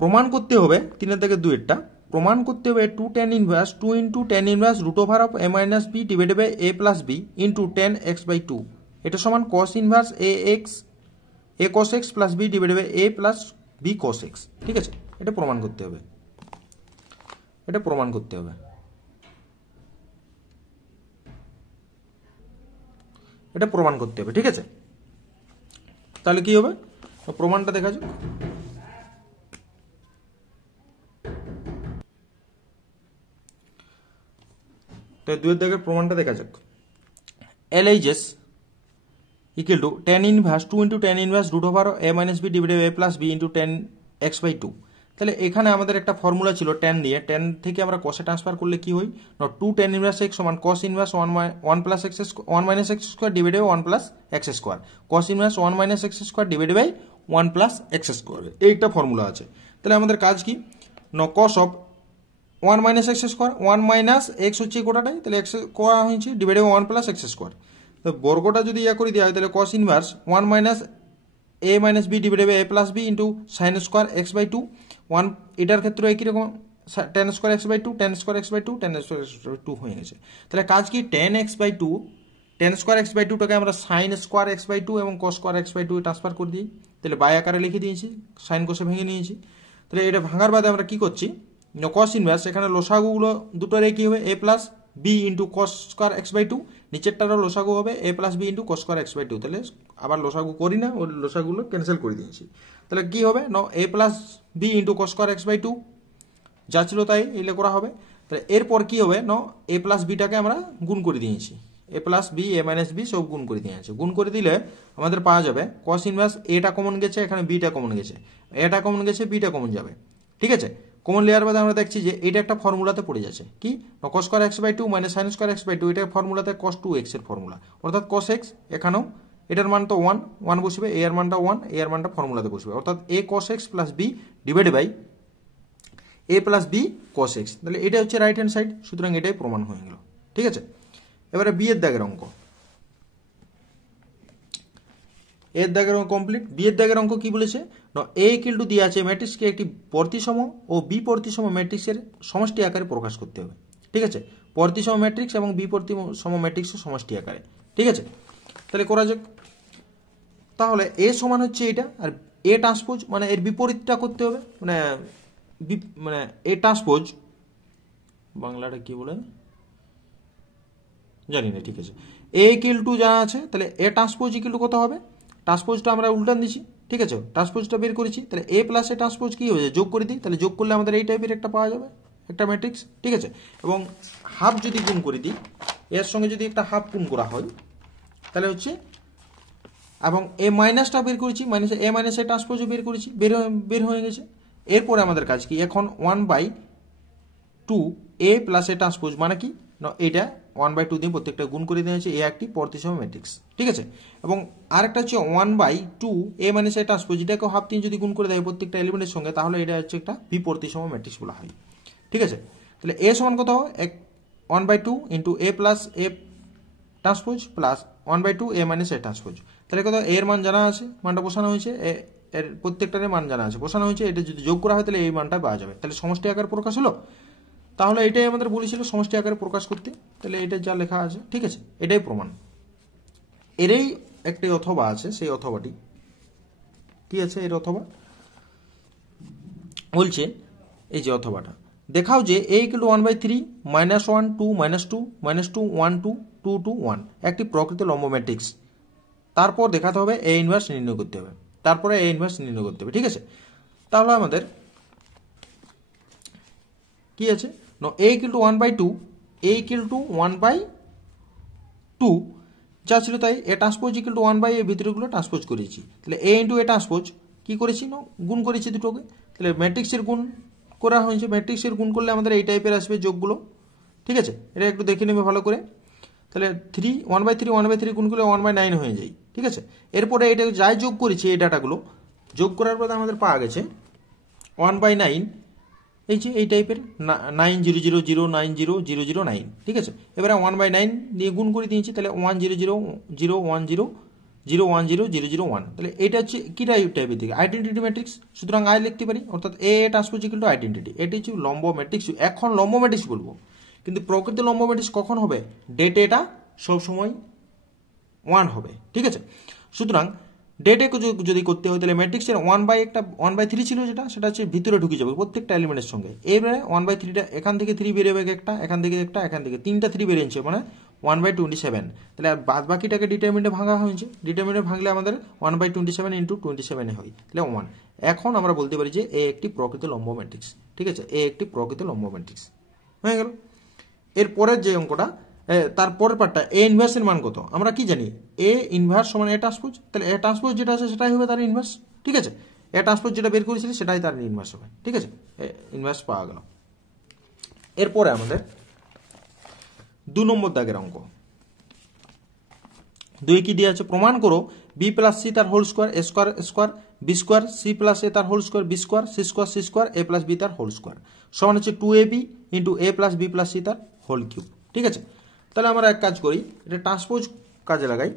প্রমাণ করতে হবে। 3 দাগের 2 এরটা প্রমাণ করতে হবে 2 tan inverse 2 into tan inverse root over of a minus b divided by a plus b into tan x by 2, এটা সমান cos inverse a cos x plus b divided by a plus b cos x। ঠিক আছে, এটা প্রমাণ করতে হবে, এটা প্রমাণ করতে হবে, এটা প্রমাণ করতে হবে। ঠিক আছে, তাহলে কি হবে প্রমাণটা দেখা যাক। দুই দাগের প্রমাণটা দেখা যাক। LHS equal to tan inverse 2 into tan inverse root over a minus b divided by a plus b into tan x by 2। তাহলে এখানে আমাদের একটা ফর্মুলা ছিল tan দিয়ে, tan থেকে আমরা cos-এ ট্রান্সফার করলে কি হয় না 2 tan ইনভার্স x সমান cos inverse 1 plus x 1 minus x square divided by 1 plus x square, cos inverse 1 minus x square divided by 1 plus x square, এইটা ফর্মুলা আছে। তাহলে আমাদের কাজ কি না cos of 1 minus x square 1 minus x হচ্ছে গোটাটাই, তাহলে এক্স করা হয়েছে divided by 1 plus x square. তো বর্গটা যদি ইয়া করে দেওয়া হয় তাহলে cos inverse 1 minus a minus b divided by a plus b into sine square x by 2 1, এটার ক্ষেত্রে একই রকম tan square x by 2 tan square x by 2 tan square x by 2 হয়ে গেছে। তাহলে কাজ কি tan x by 2 tan square x by 2টাকে আমরা সাইন স্কোয়ার এক্স বাই 2 এবং cos square x by 2 transfer করে দিই, তাহলে বাই আকারে লিখে দিয়েছি, সাইন কোষে ভেঙে নিয়েছি। তাহলে এটা ভাঙার বাদে আমরা কি করছি cos ইনভার্স, এখানে লসাগুগুলো দুটোর কি হবে a plus b into cos square x by 2, নিচেরটারও লসাগু হবে a plus b into cos square x by 2। তাহলে আবার লসাগু করি না, ওই লসাগুলো ক্যান্সেল করে দিয়েছি। তাহলে কি হবে না a plus b into cos square x by 2 যা ছিল তাই এলে করা হবে। তাহলে এরপর কি হবে না a প্লাস বিটাকে আমরা গুণ করে দিয়েছি, a plus b a minus b সব গুণ করে দিয়েছি। গুণ করে দিলে আমাদের পাওয়া যাবে cos ইনভার্স এটা কমন গেছে, এখানে বিটা কমন গেছে, এটা কমন গেছে, বিটা কমন যাবে। ঠিক আছে, কমন লেয়ার বাদে আমরা দেখছি যে এটা একটা ফর্মুলাতে পড়ে যাচ্ছে কি cos square x by 2 minus sin square x by 2, এটা ফর্মুলাতে cos 2x এর ফর্মুলা, অর্থাৎ cos x এখানেও এটার মান তো 1 বসবে, a এর মানটা 1, a এর মানটা ফর্মুলাতে বসবে, অর্থাৎ a cos x plus b divided by a plus b cos x। তাহলে এটা হচ্ছে রাইট হ্যান্ড সাইড, সুতরাং এটাই প্রমাণ হয়ে গেল। ঠিক আছে, এবারে b এর দাগের অঙ্ক, এর দাগের অঙ্ক কমপ্লিট। বি এর দাগের অঙ্ক কি বলেছে না a ইকুয়াল টু দিয়ে আছে ম্যাট্রিক্সকে একটি প্রতিসম ও বি প্রতিসম ম্যাট্রিক্সের সমষ্টি আকারে প্রকাশ করতে হবে। ঠিক আছে, প্রতিসম ম্যাট্রিক্স এবং বি প্রতিসম ম্যাট্রিক্সের সমষ্টি আকারে। ঠিক আছে, তাহলে করা যাক। তাহলে a সমান হচ্ছে এটা, আর a ট্রান্সপোজ মানে এর বিপরীতটা করতে হবে, মানে a ট্রান্সপোজ বাংলাটা কি বলে জানি না। ঠিক আছে, a ইকুয়াল টু যা আছে তাহলে a ট্রান্সপোজ ইকুয়াল টু কত হবে, ট্রান্সপোজটা আমরা উল্টান দিচ্ছি। ঠিক আছে, ট্রান্সপোজটা বের করেছি, তাহলে a প্লাস এ ট্রান্সপোজ কি হয়ে যায় যোগ করে দিই, তাহলে যোগ করলে আমাদের এই টাইপের একটা পাওয়া যাবে একটা ম্যাট্রিক্স। ঠিক আছে, এবং হাফ যদি গুণ করে দিই, এর সঙ্গে যদি একটা হাফ গুণ করা হয় তাহলে হচ্ছে, এবং এ মাইনাসটা বের করেছি, মাইনাস এ মাইনাস এ ট্রান্সপোজও বের করেছি, বের হয়ে গেছে। এরপরে আমাদের কাজ কি এখন 1/2 a প্লাস এ ট্রান্সপোজ মানে কি না এটা 1/2 দিয়ে প্রত্যেকটা গুণ করে দেওয়া হয়েছে, এ একটি প্রতিসম ম্যাট্রিক্স। ঠিক আছে, এবং আরেকটা হচ্ছে 1/2 a মাইনাস এ ট্রান্সপোজ, এটাকে হাফ দিয়ে যদি গুণ করে দেয় প্রত্যেকটা এলিমেন্টের সঙ্গে, তাহলে এটা হচ্ছে একটা বিপ্রতিসম ম্যাট্রিক্স বলা হয়। ঠিক আছে, তাহলে a সমান কত হয় 1/2 into a plus A transpose plus 1/2 a minus A transpose. তাহলে কত এর মান জানা আছে, মানটা বসানো হয়েছে, এর প্রত্যেকটার মান জানা আছে, বসানো হয়েছে, এটা যদি যোগ করা হয় তাহলে এই মানটা পাওয়া যাবে। তাহলে সমষ্টি আকারে প্রকাশ হলো, তাহলে এটাই আমাদের বলেছিল সমষ্টি আকারে প্রকাশ করতে, তাহলে এটা যা লেখা আছে। ঠিক আছে, এটাই প্রমাণ। এরই একটি অথবা আছে, সেই অথবাটি কি আছে, এর অথবা বলছে এই যে অথবাটা দেখাও যে a ইকুয়াল টু 1/3 -1 2 -2 -2 1 2 2 2 1 একটি প্রকৃত লম্ব ম্যাট্রিক্স। তারপর দেখাতে হবে a ইনভার্স নির্ণয় করতে হবে, তারপরে a ইনভার্স নির্ণয় করতে হবে। ঠিক আছে, তাহলে আমাদের কি আছে না a equal to 1/2, a equal to 1/2 যা ছিল তাই, a transpose equal to 1/a ভিতরেগুলো ট্রান্সপোজ করেছি, তাহলে a ইন্টু a ট্রান্সপোজ কি করেছি না গুণ করেছি দুটোকে, তাহলে ম্যাট্রিক্সের গুণ করা হয়েছে। ম্যাট্রিক্সের গুণ করলে আমাদের এই টাইপের আসবে যোগগুলো, ঠিক আছে। এটা একটু দেখে নেবে ভালো করে। তাহলে 3 1/3 গুণ করলে 1/9 হয়ে যায়, ঠিক আছে। এরপরে এটা যাই যোগ করেছি এই ডাটাগুলো যোগ করার পর আমাদের পাওয়া গেছে 1/9, এই যে এই টাইপের 900090009, ঠিক আছে। এবারে 1/9 দিয়ে গুণ করে দিয়েছি, তাহলে 10000100001, তাহলে এটা হচ্ছে কি টাইপের দিকে আইডেন্টিটি ম্যাট্রিক্স। সুতরাং আই লিখতে পারি, অর্থাৎ এ ট্রান্সপোজ ইকুয়াল টু আইডেন্টিটি। এটি হচ্ছে লম্ব ম্যাট্রিক্স। এখন লম্ব ম্যাট্রিক্স বলবো, কিন্তু প্রকৃত লম্ব ম্যাট্রিক্স কখন হবে? ডেটে এটা সবসময় 1 হবে, ঠিক আছে। সুতরাং ডেটে যদি করতে হয় তাহলে ম্যাট্রিক্সের 1/3 ছিল, সেটা হচ্ছে ভিতরে ঢুকে যাবে প্রত্যেকটা এলিমেন্টের সঙ্গে। এবারে 1/3টা এখান থেকে 3 বেরোবে একটা, এখান থেকে একটা, এখান থেকে 3টা 3 বেরিয়েছে, মানে 1/27। তাহলে বাদ বাকিটাকে ডিটারমিনেন্টে ভাঙা হয়েছে। ডিটারমিনেন্টে ভাঙলে আমাদের 1/27 ইন্টু 27 হয়, তাহলে 1। এখন আমরা বলতে পারি যে এ একটি প্রকৃত লম্ব ম্যাট্রিক্স, ঠিক আছে। এ একটি প্রকৃত লম্ব ম্যাট্রিক্স হয়ে গেল। এরপরের যে অঙ্কটা, তারপরের পার্টটা এ ইনভার্সের মান কত আমরা কি জানি? এ ইনভার্স সমান এ ট্রান্সপোজ। তাহলে এ ট্রান্সপোজ যেটা আছে সেটাই হবে তার ইনভার্স, ঠিক আছে। এ ট্রান্সপোজ যেটা বের করেছিল সেটাই তার ইনভার্স হবে, ঠিক আছে। ইনভার্স পাওয়া গেল। এরপরে আমাদের 2 নম্বর দাগের অঙ্ক। 2 কি দিয়ে আছে? প্রমাণ করো বি প্লাস সি তার whole square a square square B square c plus a তার whole square B square c square a plus b তার হোল স্কোয়ার সমান হচ্ছে 2ab into a plus b plus c তার হোল কিউব, ঠিক আছে। তাহলে আমরা এক কাজ করি, এটা ট্রান্সপোজ কাজে লাগাই।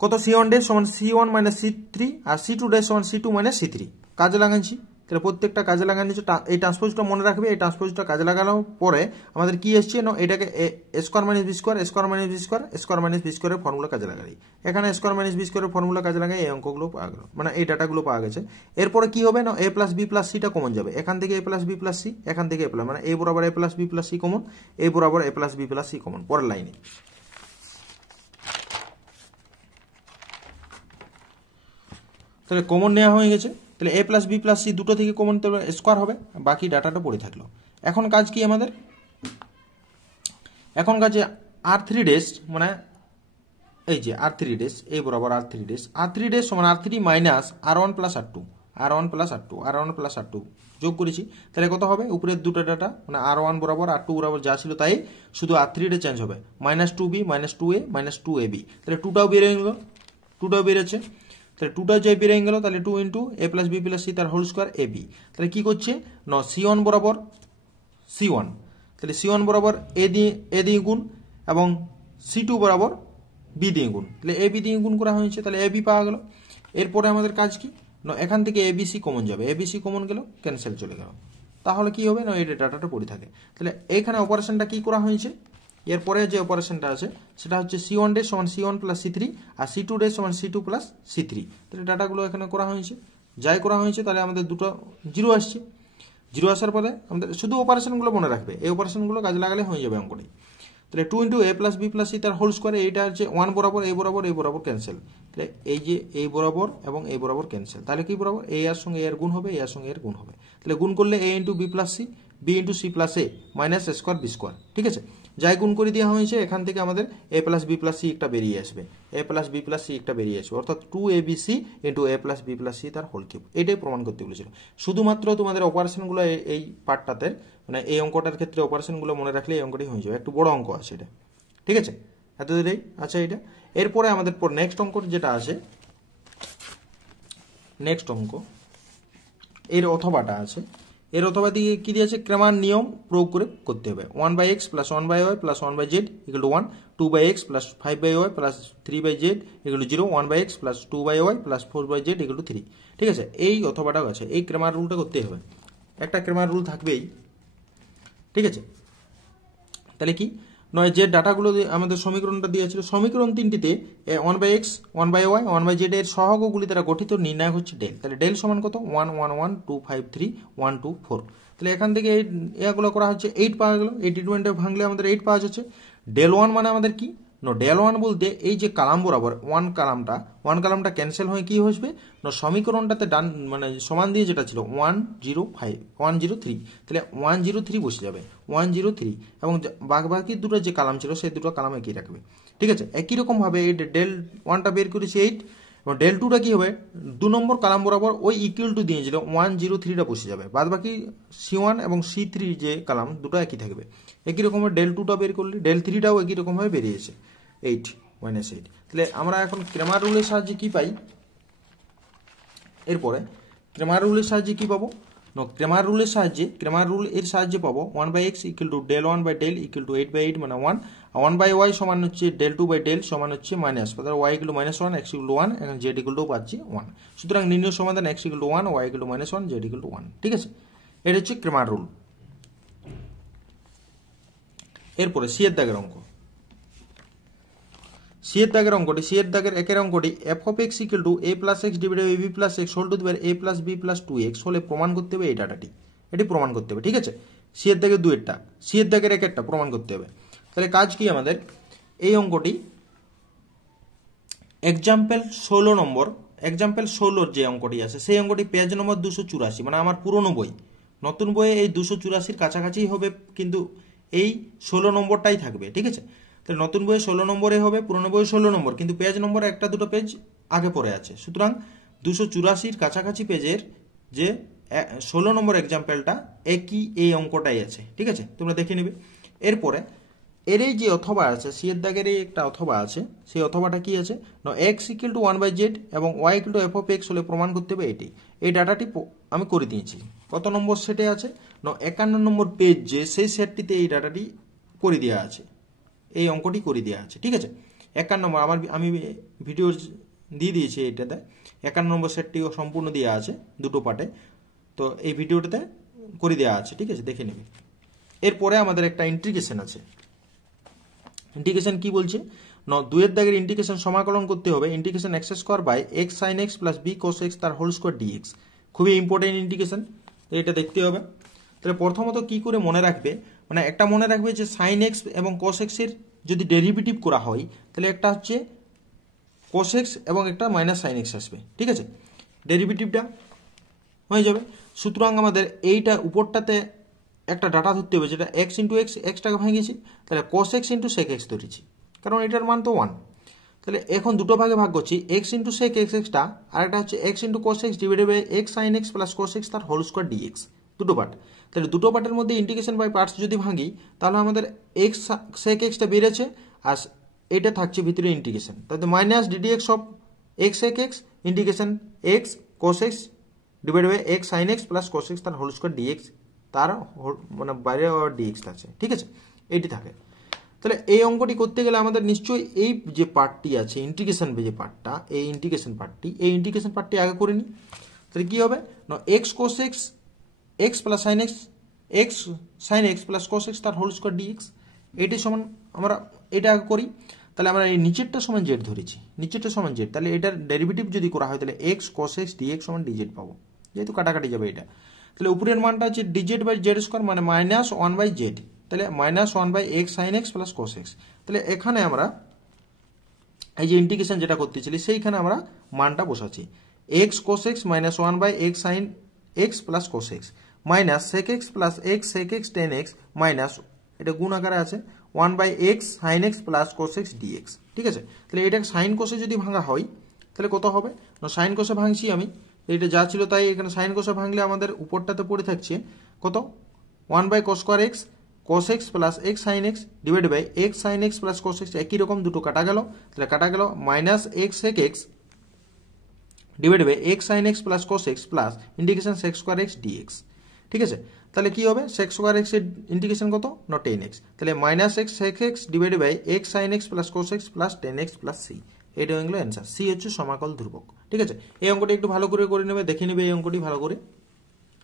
কত? c1 ড্যাশ সমান c1 মাইনাস c3 আর c2 ড্যাশ সমান c2 মাইনাস c3 কাজে লাগাচ্ছি। তাহলে প্রত্যেকটা কাজে লাগানো, এই ট্রান্সপোজটা মনে রাখবে। এই ট্রান্সপোজটা কাজে লাগানোর পরে আমাদের কি এসছে না, এটাকে a square minus b square square minus b স্কোয়ারের ফর্মুলা কাজে লাগাই। এখানে স্কোয়ার মাইনাস বি স্কোয়ারের ফর্মুলা কাজে লাগাই, এই অঙ্কগুলো পাওয়া গেল, মানে এই ডাটাগুলো পাওয়া গেছে। এরপরে কি হবে না, এ প্লাস বি প্লাস সিটা কমন যাবে। এখান থেকে a plus b plus c, এখান থেকে এ প্লাস, মানে এ বরাবর a plus b plus c common, a বরাবর a plus b plus c common পরের লাইনে। তাহলে কমন নেওয়া হয়ে গেছে। তাহলে a plus b plus c দুটো থেকে কমন স্কোয়ার হবে, বাকি ডাটাটা পড়ে থাকলো। এখন কাজ কি আমাদের? এখন কাজে r3 ডেস, মানে এই যে r3 ডেস, এই বরাবর r3 ডেস সমান r3 minus r1 plus r2 যোগ করেছি। তাহলে কত হবে? উপরের দুটো ডাটা মানে r1 বরাবর r2 বরাবর যা ছিল তাই, শুধু r3 ডে চেঞ্জ হবে, minus 2b minus 2a minus 2ab। তাহলে 2টাও বেরিয়ে গেল, 2টাও বেরোচ্ছে। তাহলে 2টা যাই বেরিয়ে গেল, তাহলে 2 into a plus b plus c তার হোল স্কোয়ার এ বি। তাহলে কি করছে না, c1 বরাবর c1, তাহলে c1 বরাবর এ দিয়ে গুণ এবং c2 বরাবর বি দিয়ে গুণ, তাহলে এ বি দিয়ে গুণ করা হয়েছে, তাহলে এ বি পাওয়া গেল। এরপরে আমাদের কাজ কি না, এখান থেকে এ বি সি কমন যাবে, এ বি সি কমন গেল, ক্যান্সেল চলে গেল। তাহলে কি হবে না, এই ডাটাটা পড়ে থাকে। তাহলে এইখানে অপারেশনটা কি করা হয়েছে? এরপরে যে অপারেশনটা আছে সেটা হচ্ছে c1 ডেস সমান c1 প্লাস c3 আর c2 ডেস সমান c2 প্লাস c3। তাহলে ডাটাগুলো এখানে করা হয়েছে, যাই করা হয়েছে, তাহলে আমাদের দুটো জিরো আসছে। জিরো আসার পরে আমাদের শুধু অপারেশনগুলো মনে রাখবে, এই অপারেশনগুলো কাজে লাগালে হয়ে যাবে অঙ্কটি। তাহলে 2 into a plus b plus c তার হোল স্কোয়ার, এইটা হচ্ছে 1 বরাবর এ বরাবর ক্যান্সেল। তাহলে এই যে এই বরাবর এবং এই বরাবর ক্যান্সেল, তাহলে কি বরাবর এ এর সঙ্গে এর গুণ হবে, এ এর সঙ্গে এর গুণ হবে। তাহলে গুণ করলে A into B plus C B into C plus A minus A square B square, ঠিক আছে। যাই গুণ করে দেওয়া হয়েছে, এখান থেকে আমাদের এ প্লাস বি প্লাস সি একটা বেরিয়ে আসবে, এ প্লাস বি প্লাস সি একটা বেরিয়ে আসবে, অর্থাৎ 2abc into a plus b plus c তার হোল কিউব। এটাই প্রমাণ করতে বলেছিল। শুধুমাত্র তোমাদের অপারেশনগুলো এই পার্টটাতে, মানে এই অঙ্কটার ক্ষেত্রে অপারেশনগুলো মনে রাখলে এই অঙ্কটি হয়ে যাবে। একটু বড় অঙ্ক আছে এটা, ঠিক আছে, এত দূরেই আচ্ছা এটা। এরপরে আমাদের নেক্সট অঙ্ক যেটা আছে, নেক্সট অঙ্ক এর অথবাটা আছে, এর অথবা দিকে কি দিয়েছে, ক্রমান নিয়ম প্রয়োগ করে করতে হবে। 1/x plus 1/y plus 1/z equal to 1, 2/x plus 5/y plus 3/z equal to 0, 1/x plus 2/y plus 4/z equal to 3, ঠিক আছে। এই অথবাটাও আছে, এই ক্রমার রুলটা করতেই হবে, একটা ক্রমার রুল থাকবেই, ঠিক আছে। তাহলে কি নয়, যে ডাটাগুলো আমাদের সমীকরণটা দিয়েছিল, সমীকরণ তিনটিতে 1/x 1/y 1/z এর সহগগুলি দ্বারা গঠিত নির্ণায়ক হচ্ছে ডেল। তাহলে ডেল সমান কত? 1 1 1 2 5 3 1 2 4। তাহলে এখান থেকে এগুলো করা হচ্ছে 8 পাওয়া গেল, 82 ভাঙলে আমাদের 8 পাওয়া যাচ্ছে। ডেল 1 মানে আমাদের কি না, ডেল 1 বলতে এই যে কালাম বরাবর 1 কালামটা ক্যান্সেল হয়ে কি হচ্ছে না, সমীকরণটাতে ডান মানে সমান দিয়ে যেটা ছিল 103, তাহলে 103 বসে যাবে 103, এবং বাকি দুটো যে কালাম ছিল সেই দুটো কালাম একই রাখবে, ঠিক আছে। একই রকম ভাবে এই ডেল 1টা বের করেছি 8, এবং del 2টা কি হবে 2 নম্বর কলাম বরাবর ওই ইকুয়াল টু দিয়েছিল 103টা বসে যাবে, বাদ বাকি C1 এবং C3 যে কলাম দুটো একই থাকবে। একই রকমের del 2টা বের করলে del 3টাও একই রকমভাবে বেরিয়েছে 8 - 8। তাহলে আমরা এখন ক্রেমার রুলের সাহায্যে কি পাই, এরপরে ক্রেমার রুলের সাহায্যে কি পাবো, ক্রেমার রুলের সাহায্যে ক্রেমার রুল এর সাহায্যে পাবো 1/x = del 1/del = 8/8 মানে 1, আর 1/y সমান হচ্ছে del 2/del সমান হচ্ছে মাইনাস, অর্থাৎ y = -1 x = 1 এবং z = পাচ্ছি 1। সুতরাং নির্ণয় সমাধান x = 1 y = -1 z = 1। ঠিক আছে, এটা হচ্ছে ক্রেমার রুল। এরপরে সি এর দাগের অঙ্ক, সি এর দাগের অঙ্কটি, সি এর দাগের একের অঙ্কটি f of x = a + x / b + x whole to the power a + b + 2x হলে প্রমাণ করতে হবে এই ডাটাটি, এটি প্রমাণ করতে হবে। ঠিক আছে, সি এর দাগের দুইটা, সি এর দাগের একেরটা প্রমাণ করতে হবে। তাহলে কাজ কি আমাদের, এই অঙ্কটি এক্সাম্পল 16 নম্বর, এক্সাম্পল 16 যে অঙ্কটি আছে সেই অঙ্কটি পেজ নম্বর 284, মানে আমার পুরনো বই। নতুন বইয়ে এই 284-র কাছাকাছি হবে, কিন্তু এই 16 নম্বরটাই থাকবে। ঠিক আছে, তাহলে নতুন বইয়ে 16 নম্বরে হবে, পুরনো বইয়ে 16 নম্বর, কিন্তু পেজ নম্বর একটা দুটো পেজ আগে পড়ে আছে। সুতরাং 284-র কাছাকাছি পেজের যে 16 নম্বর এক্সাম্পলটা একই এই অঙ্কটাই আছে। ঠিক আছে, তোমরা দেখে নিবে। এরপরে এর এই যে অথবা আছে, সি এর দাগের এই একটা অথবা আছে, সেই অথবাটা কি আছে না x = 1/z এবং y = f of x হলে প্রমাণ করতে হবে এটি। এই ডাটাটি আমি করে দিয়েছি। কত নম্বর সেটে আছে না 51 নম্বর পেজ, যে সেই সেটটিতে এই ডাটাটি করে দেওয়া আছে, এই অঙ্কটি করে দেওয়া আছে। ঠিক আছে, 51 নম্বর আমি ভিডিও দিয়ে দিয়েছি এইটাতে, 51 নম্বর সেটটিও সম্পূর্ণ দেওয়া আছে দুটো পার্টে, তো এই ভিডিওটাতে করে দেওয়া আছে। ঠিক আছে, দেখে নেবে। এরপরে আমাদের একটা ইন্টিগ্রেশন আছে। ইন্টিগ্রেশন কি বলছে না 2 এর দাগের ইন্টিগ্রেশন সমাকলন করতে হবে integration x² / x sin x + b cos x তার হোল স্কয়ার dx। খুবই ইম্পর্টেন্ট ইন্টিগ্রেশন, এটা দেখতে হবে। তাহলে প্রথমত কি করে মনে রাখবে, মানে একটা মনে রাখবে যে sin x এবং cos x এর যদি ডেরিভেটিভ করা হয় তাহলে একটা হচ্ছে cos x এবং একটা -sin x আসবে। ঠিক আছে, ডেরিভেটিভটা হয়ে যাবে। সুতরাং আমাদের এইটা উপরটাতে একটা ডাটা ধরতে হবে, যেটা x × x, xটাকে ভাঙিয়েছি, তাহলে cos x × sec x ধরেছি, কারণ এটার মান তো 1। তাহলে এখন দুটো ভাগে ভাগ করছি, x × sec x টা, আর একটা হচ্ছে x × cos x / x sin x + cos x তার হোল স্কয়ার dx, দুটো পার্ট। তাহলে দুটো পার্টের মধ্যে ইন্টিগ্রেশন বাই পার্টস যদি ভাঙি তাহলে আমাদের x sec x টা বেড়েছে, আর এটা থাকছে ভিতরে ইন্টিগ্রেশন, তাহলে -ddx of x sec x integration x cos x / x sin x + cos x তার হোল স্কয়ার dx, তার মানে বাইরে dx আছে। ঠিক আছে, এইটি থাকে। তাহলে এই অঙ্কটি করতে গেলে আমাদের নিশ্চয়ই এই যে পার্টটি আছে ইন্টিগ্রেশন যে পার্টটা, এই ইন্টিগ্রেশন পার্টটি আগে করে নিই। তাহলে কি হবে না x cos x x + sin x x sin x + cos x তার হোল স্কয়ার dx, এটি সমান আমরা এটা আগে করি। তাহলে আমরা এই নিচেরটা সমান z ধরেছি, নিচেরটা সমান z, তাহলে এটার ডেরিভেটিভ যদি করা হয় তাহলে x cos x dx সমান dz পাবো, যেহেতু কাটাকাটি যাবে এটা। তাহলে উপরের মানটা হচ্ছে dz/z² মানে -1/z, তাহলে -1/x sin x + cos x। তাহলে এখানে আমরা এই যে ইন্টিগ্রেশন যেটা করতেছিলি সেইখানে আমরা মানটা বসাচ্ছি, x cos x -1/x sin x + cos x sec x + x sec x tan x minus, এটা গুণ আকারে আছে, 1/x sin x + cos x dx। ঠিক আছে, তাহলে এটা sin cos যদি ভাঙা হয় তাহলে কত হবে না sin cos ভাঙছি আমি, এটা যা ছিল তাই এখানে sin cos ভাঙলে আমাদের উপরটাতে পড়ে থাকছে কত 1/cos² x cos x + x sin x / x sin x + cos x, একই রকম দুটো কাটা গেল, তাহলে কাটা গেল -x sec x / x sin x + cos x integration sec² x dx। ঠিক আছে, তাহলে কি হবে sec² x এর ইন্টিগ্রেশন কত না 10x, তাহলে -x sec x / x sin x + cos x + 10x + c, এটা হলো অ্যান্সার। সি হচ্ছে সমাকল ধ্রুবক। ঠিক আছে, এই অঙ্কটি একটু ভালো করে করে নেবে, দেখে নেবে এই অঙ্কটি ভালো করে।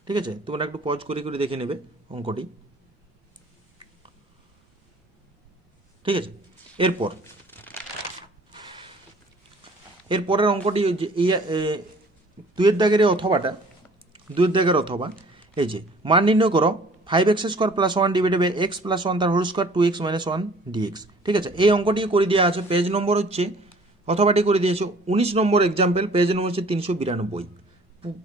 ঠিক আছে, তোমরা একটু পজ করে করে দেখে নেবে অঙ্কটি। ঠিক আছে, এরপরের অঙ্কটি 2 এর দাগের অথবাটা, 2 এর দাগের অথবা এই যে মান নির্ণয় করো 5x² + 1 / x + 1 তার হোল স্কয়ার 2x - 1 dx। ঠিক আছে, এই অঙ্কটি করে দেওয়া আছে, পেজ নম্বর হচ্ছে অথবাটি করে দিয়েছে 19 নম্বর এক্সাম্পল, পেজ নম্বর হচ্ছে 392।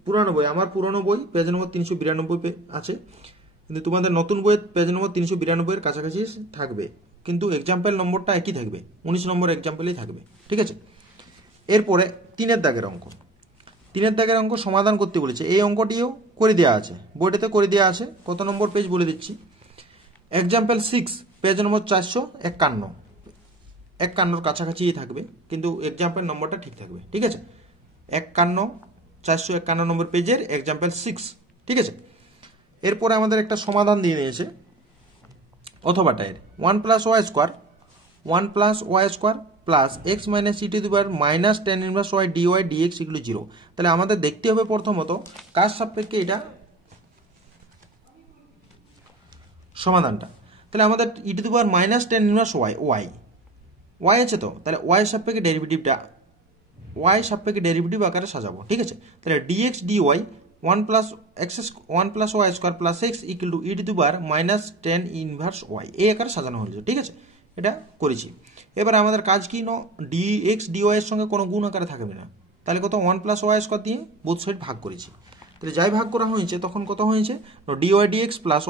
পুরানো বই, আমার পুরনো বই পেজ নম্বর 392 আছে, কিন্তু তোমাদের নতুন বইয়ের পেজ নম্বর 392 এর কাছাকাছি থাকবে, কিন্তু এক্সাম্পল নম্বরটা একই থাকবে, 19 নম্বর এক্সাম্পলই থাকবে। ঠিক আছে, এরপরে 3-এর দাগের অঙ্ক, 3-এর দাগের অঙ্ক সমাধান করতে বলেছে। এই অঙ্কটিও করে দেওয়া আছে, বইটাতে করে দেওয়া আছে। কত নম্বর পেজ বলে দিচ্ছি। এক্সাম্পল 6, পেজ নম্বর 451, 51 কাছাকাছি থাকবে, কিন্তু এক্সাম্পল নম্বরটা ঠিক থাকবে। ঠিক আছে, 451 নম্বর পেজের এক্সাম্পল 6। ঠিক আছে, এরপরে আমাদের একটা সমাধান দিয়ে নিয়েছে অথবা টাইর 1 plus Y square, 1 plus Y square plus x minus e to the power minus tan inverse y dy dx equal to 0। তাহলে আমাদের দেখতে হবে প্রথমত কার সাপেক্ষে এটা সমাধানটা। তাহলে আমাদের E to the power minus tan inverse Y আছে, তো তাহলে ওয়াই সাপেক্ষে ডেরিভেটিভটা ওয়াই সাপেক্ষে ডেরিভেটিভ আকারে সাজাবো। ঠিক আছে, তাহলে dx dy 1 plus Y square plus x equal to e to the power minus tan inverse y, এই আকারে সাজানো হয়েছে। ঠিক আছে, এটা করেছি। এবার আমাদের কাজ কি, ডিএক্স ডিওয়াই এর সঙ্গে কোনো গুণ আকারে থাকবে না। তাহলে কত, 1 প্লাস ওয়াই স্কোয়ার দিয়ে বোথ সাইড ভাগ করেছি। তাহলে যাই ভাগ করা হয়েছে তখন কত হয়েছে, D Y D X plus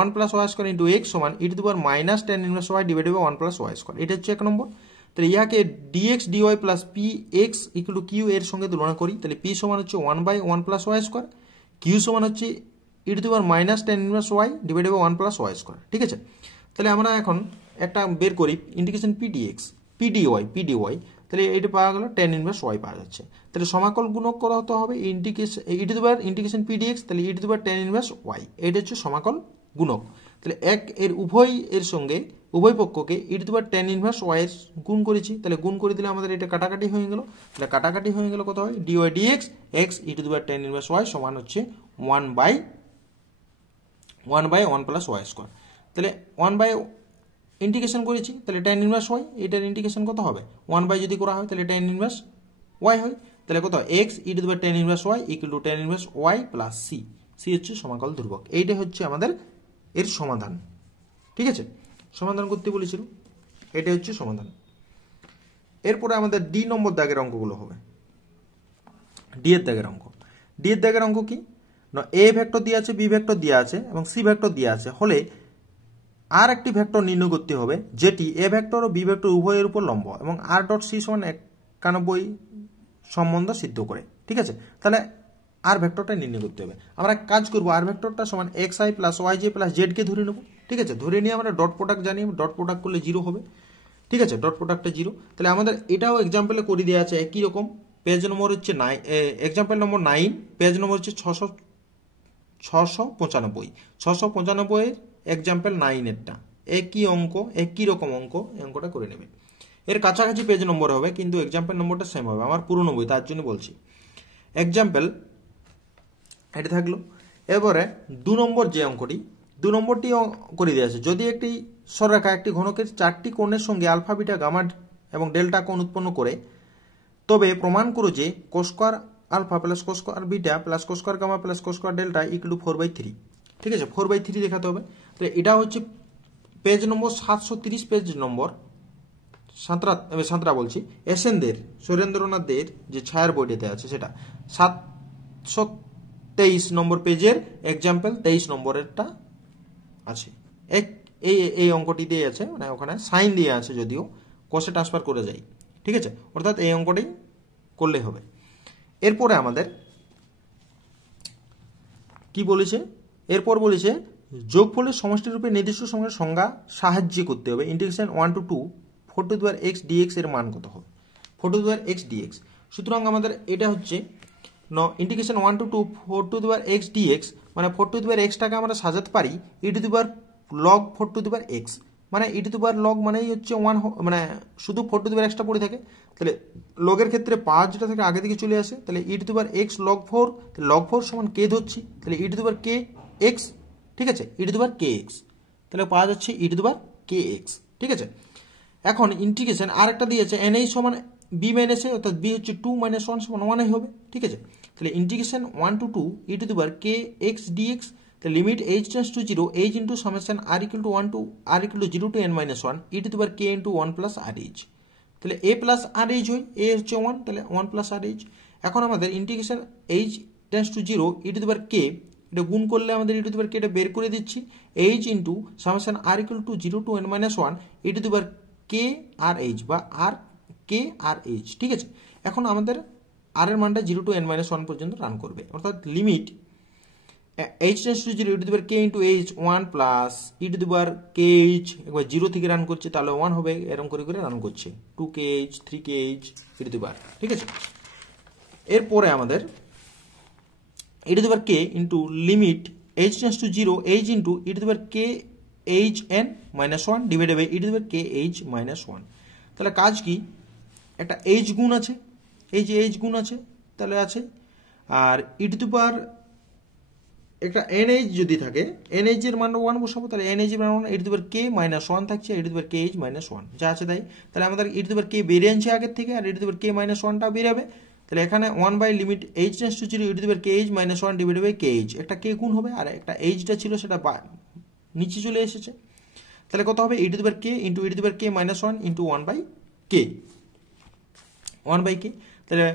1 plus Y square into X সমান E to the power minus tan inverse Y divided by 1 plus Y square. এটা হচ্ছে 1 নম্বর। তাহলে ইয়াকে D X D Y plus P X equal to Q এর সঙ্গে তুলনা করি। তাহলে পি সমান হচ্ছে 1/1 প্লাস ওয়াই স্কোয়ার, কিউ সমান হচ্ছে E to the power minus tan inverse Y divided by 1 plus Y square. ঠিক আছে, তাহলে আমরা এখন একটা বের করি ইন্টিগ্রেশন পিডিএক্স পিডিওয়াই। তাহলে এটা পাওয়া গেল টেন ইনভার্স ওয়াই পাওয়া যাচ্ছে। তাহলে সমাকল গুণক করাতে হবে integration E to the power integration P D X, তাহলে E to the power tan inverse Y, এটা হচ্ছে সমাকল গুণক। তাহলে উভয় পক্ষকে E to the power tan inverse Y এর গুণ করেছি। তাহলে গুণ করে দিলে আমাদের এটা কাটাকাটি হয়ে গেল। তাহলে কাটাকাটি হয়ে গেল কত হয়, dy dx x e to the power tan inverse y সমান হচ্ছে 1/1 প্লাস ওয়াই স্কোয়ার। তাহলে 1 ইন্টিগ্রেশন করেছি, তাহলে টেন ইনভার্স ওয়াই, এটার ইন্টিগ্রেশন কত হবে, 1 যদি করা হয় তাহলে টেন ইনভার্স ওয়াই হয়। তাহলে কত, x e to the power tan inverse y equal to tan inverse y plus c হচ্ছে সমাকল ধ্রুবক। এইটা হচ্ছে আমাদের এর সমাধান। ঠিক আছে, সমাধান করতে বলেছিল, এটা হচ্ছে সমাধান। এরপরে আমাদের ডি নম্বর দাগের অঙ্কগুলো হবে। ডি এর দাগের অঙ্ক কি না, এ ভেক্টর দিয়ে আছে, বি ভেক্টর দিয়ে আছে এবং সি ভেক্টর দিয়ে আছে হলে আর একটি ভেক্টর নির্ণয় করতে হবে যেটি এ ভেক্টর ও বি ভেক্টর উভয়ের উপর লম্ব এবং আর ডট সি সমান 91 সম্বন্ধ সিদ্ধ করে। ঠিক আছে, তাহলে আর ভেক্টরটা নির্ণয় করতে হবে। আমরা কাজ করব, আর ভেক্টরটা সমান X I plus Y J plus Z K ধরে নেব। ঠিক আছে, ধরে নিয়ে আমরা ডট প্রোডাক্ট জানি, ডট প্রোডাক্ট করলে 0 হবে। ঠিক আছে, ডট প্রোডাক্টটা 0। তাহলে আমাদের এটাও এক্সাম্পলে করে দেওয়া আছে একই রকম। পেজ নম্বর হচ্ছে এক্সাম্পল নম্বর 9, পেজ নম্বর হচ্ছে 695 এক্সাম্পল 9 এরটা একই রকম অঙ্ক, এই অঙ্কটা করে নেবে। এর কাছাকাছি পেজ নম্বর হবে কিন্তু এক্সাম্পল নম্বরটা সেম হবে, আমার পুরনো বই তার জন্য বলছি। এক্সাম্পল এটা থাকলো। এবারে 2 নম্বর যে অঙ্কটি, 2 নম্বরটি করে দেওয়া আছে, যদি একটি সরলরেখা একটি ঘনকের 4টি কোণের সঙ্গে আলফা বিটা গামা এবং ডেল্টা কোণ উৎপন্ন করে, তবে প্রমাণ করো যে cos square alpha plus cos square beta plus cos square gamma plus cos square delta equal to 4/3। ঠিক আছে, 4/3 দেখাতে হবে। তাহলে এটা হচ্ছে page number 730, page number Santra বলছি, এসেনদের সুরেন্দ্রনাথ দের যে ছায়ার বইটিতে আছে সেটা 723 নম্বর পেজের এক্সাম্পল 23 নম্বরেরটা আছে। এই অঙ্কটি দিয়ে আছে, মানে ওখানে সাইন দিয়ে আছে, যদিও কোসে ট্রান্সফার করে যায়। ঠিক আছে, অর্থাৎ এই অঙ্কটাই করলে হবে। এরপরে আমাদের কি বলেছে, এরপর বলেছে যোগফলের সমষ্টিরূপে নির্দিষ্ট সময়ের সংজ্ঞা সাহায্য করতে হবে। Integration 1 to 2 4 to the power x dx এর মান কত হবে, 4 to the power x dx। সুতরাং আমাদের এটা হচ্ছে integration 1 to 2 4 to the power x dx, মানে 4 to the power x টাকে আমরা সাজাতে পারি E to the power log 4 to the power x, মানে ই টু দি পাওয়ার log মানেই হচ্ছে 1, মানে শুধু 4 to the power x টা পড়ে থাকে। তাহলে লগের ক্ষেত্রে 5 যেটা থেকে আগে দিকে চলে আসে, তাহলে E to the power x log 4, log 4 সমান k ধরছি, তাহলে E to the power k x। ঠিক আছে, ই টু দি পাওয়ার kx, তাহলে পাওয়া যাচ্ছে ই টু দি পাওয়ার kx। ঠিক আছে, এখন ইন্টিগ্রেশন আর একটা দিয়েছে n a সমান b মাইনাস a, অর্থাৎ b হচ্ছে 2 - 1 সমান 1 হবে। ঠিক আছে, তাহলে integration 1 to 2 E to the power kx dx, তাহলে limit h tends to 0 h into summation r equal to 1 to r equal to 0 to n - 1 E to the power k into 1 plus rh। তাহলে a প্লাস rh হয়, a হচ্ছে 1, তাহলে 1 প্লাস rh। এখন আমাদের integration h tends to 0 e to the power k, এটা গুণ করলে আমাদের E to the power k এটা বের করে দিচ্ছি, h into summation r equal to 0 to n - 1 E to the power k আর h বা r k কে আর এইচ। ঠিক আছে, এখন আমাদের আর এর মানটা 0 to n - 1 পর্যন্ত রান করবে, অর্থাৎ limit h tends to 0 e two the power k into H 1 plus E to the power K H, একবার 0 থেকে রান করছে তাহলে 1 হবে, এরকম করে করে রান করছে 2kh 3kh E to the পাওয়ার। ঠিক আছে, এরপরে আমাদের E to the power k into limit h tends to 0 h into E to the power k h n - 1 divided by E to the power k h - 1। তাহলে কাজ কি, একটা h গুণ আছে, এই যে h গুণ আছে তাহলে আছে, আর ই টু দি পাওয়ার একটা nh যদি থাকে, nh এর মান 1 বসাবো, তাহলে nh এর মান ই টু দি পাওয়ার k - 1 থাকছে, E to the power k h - 1 যা আছে তাই। তাহলে আমাদের E to the power k বেরিয়ে আনছে আগের থেকে, আর ই টু দি পাওয়ার k - 1টা বেরাবে। তাহলে এখানে 1 বাই limit h tends to 0 e to the power k h - 1 divided by kh, একটা k গুণ হবে আর একটা hটা ছিল সেটা নিচে চলে এসেছে। তাহলে কত হবে, E to the power k into E to the power k - 1 into 1 by k, 1 by k। তাহলে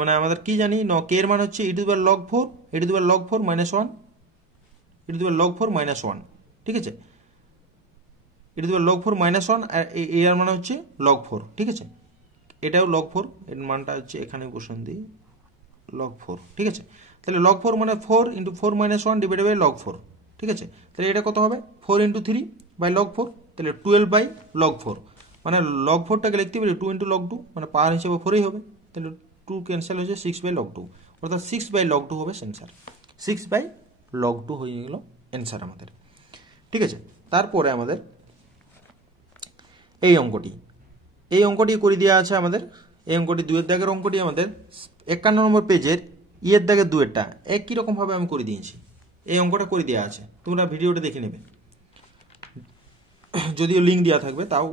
মানে আমাদের কি জানি, k এর মান হচ্ছে E to the power log 4, E to the power log 4 - 1, E to the power log 4 - 1। ঠিক আছে, ই টু দি পাওয়ার log 4 - 1 আর এর মান হচ্ছে log 4। ঠিক আছে, এটাও log 4, এর মানটা হচ্ছে এখানে বসান দিই log 4। ঠিক আছে, তাহলে log 4 মানে 4 ইন্টু 4 - 1 ডিভাইডেড বাই log 4। ঠিক আছে, তাহলে এটা কত হবে, 4 ইন্টু 3 বাই log 4, তাহলে 12 বাই log 4, মানে log 4টাকে লিখতে পারি 2 ইন্টু log 2, মানে পাওয়ার হিসেবে 4ই হবে, তাহলে 2 ক্যান্সেল হয়েছে 6 বাই log 2, অর্থাৎ 6 বাই log 2 হবে অ্যান্সার, 6 বাই log 2 হয়ে গেল অ্যান্সার আমাদের। ঠিক আছে, তারপরে আমাদের এই অঙ্কটি করে দেওয়া আছে আমাদের, এই অঙ্কটি 2 এর দাগের অঙ্কটি আমাদের 51 নম্বর পেজের এর দাগের 2এরটা একই রকম ভাবে আমি করে দিয়েছি, এই অঙ্কটা করে দেওয়া আছে, তোমরা ভিডিওটা দেখে নেবে, যদিও লিঙ্ক দেওয়া থাকবে তাও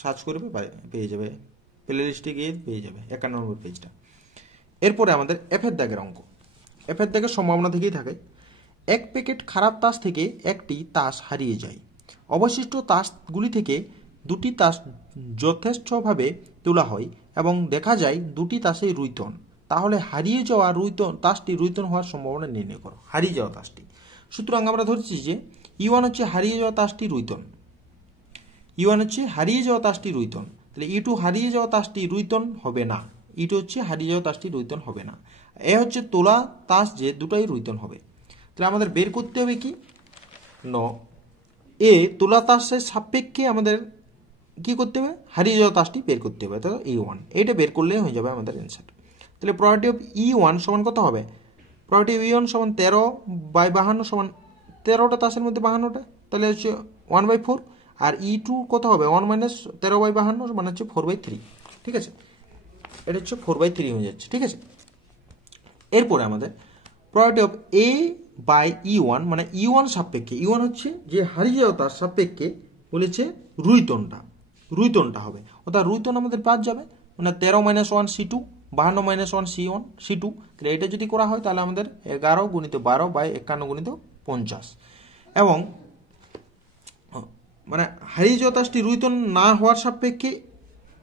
সার্চ করবে পেয়ে যাবে, প্লে লিস্টে গিয়ে পেয়ে যাবে 51 নম্বর পেজটা। এরপরে আমাদের এফের দাগের অঙ্ক, এফের দাগের সম্ভাবনা থেকেই থাকে, এক প্যাকেট খারাপ তাস থেকে একটি তাস হারিয়ে যায়, অবশিষ্ট তাসগুলি থেকে দুটি তাস যথেষ্টভাবে তোলা হয় এবং দেখা যায় দুটি তাসই রুইতন, তাহলে হারিয়ে যাওয়া তাসটি রুইতন হওয়ার সম্ভাবনা নির্ণয় করো, হারিয়ে যাওয়া তাসটি। সুতরাং আমরা ধরছি যে ই1 হচ্ছে হারিয়ে যাওয়া তাসটি রুইতন, ই1 হচ্ছে হারিয়ে যাওয়া তাসটি রুইতন, তাহলে ই2 হারিয়ে যাওয়া তাসটি রুইতন হবে না, ই2 হচ্ছে হারিয়ে যাওয়া তাসটি রুইতন হবে না, এ হচ্ছে তোলা তাস যে দুটাই রুইতন হবে। তাহলে আমাদের বের করতে হবে কি, এ তোলা তাসের সাপেক্ষে আমাদের কি করতে হবে, হারিয়ে যাওয়া তাসটি বের করতে হবে, তাহলে ই1 এইটা বের করলেই হয়ে যাবে আমাদের অ্যান্সার। তাহলে প্রবাবিলিটি অফ ই1 সমান কত হবে, প্রবাবিলিটি অফ ই1 সমান 13 বাই 52 সমান 13টা তাসের মধ্যে 52টা, তাহলে হচ্ছে 1 বাই 4, আর ই2 কত হবে 1 মাইনাস 13 বাই 52 মানে হচ্ছে 4 বাই 3। ঠিক আছে, এটা হচ্ছে 4 বাই 3 হয়ে যাচ্ছে। ঠিক আছে, এরপরে আমাদের প্রবাবিলিটি অফ এ বাই ই1 মানে ই1 সাপেক্ষে, ই1 হচ্ছে যে হারিয়ে যাওয়া তার সাপেক্ষে বলেছে রুইতনটা হবে, অর্থাৎ রুইতন আমাদের বাদ যাবে, মানে 13 - 1 C2, 52 - 1 C2, তাহলে এটা যদি করা হয় তাহলে আমাদের 11 গুণিত 12 বাই 51 গুণিত 50, এবং মানে হারিয়ে যাওয়া তাসটি রুইতন না হওয়ার সাপেক্ষে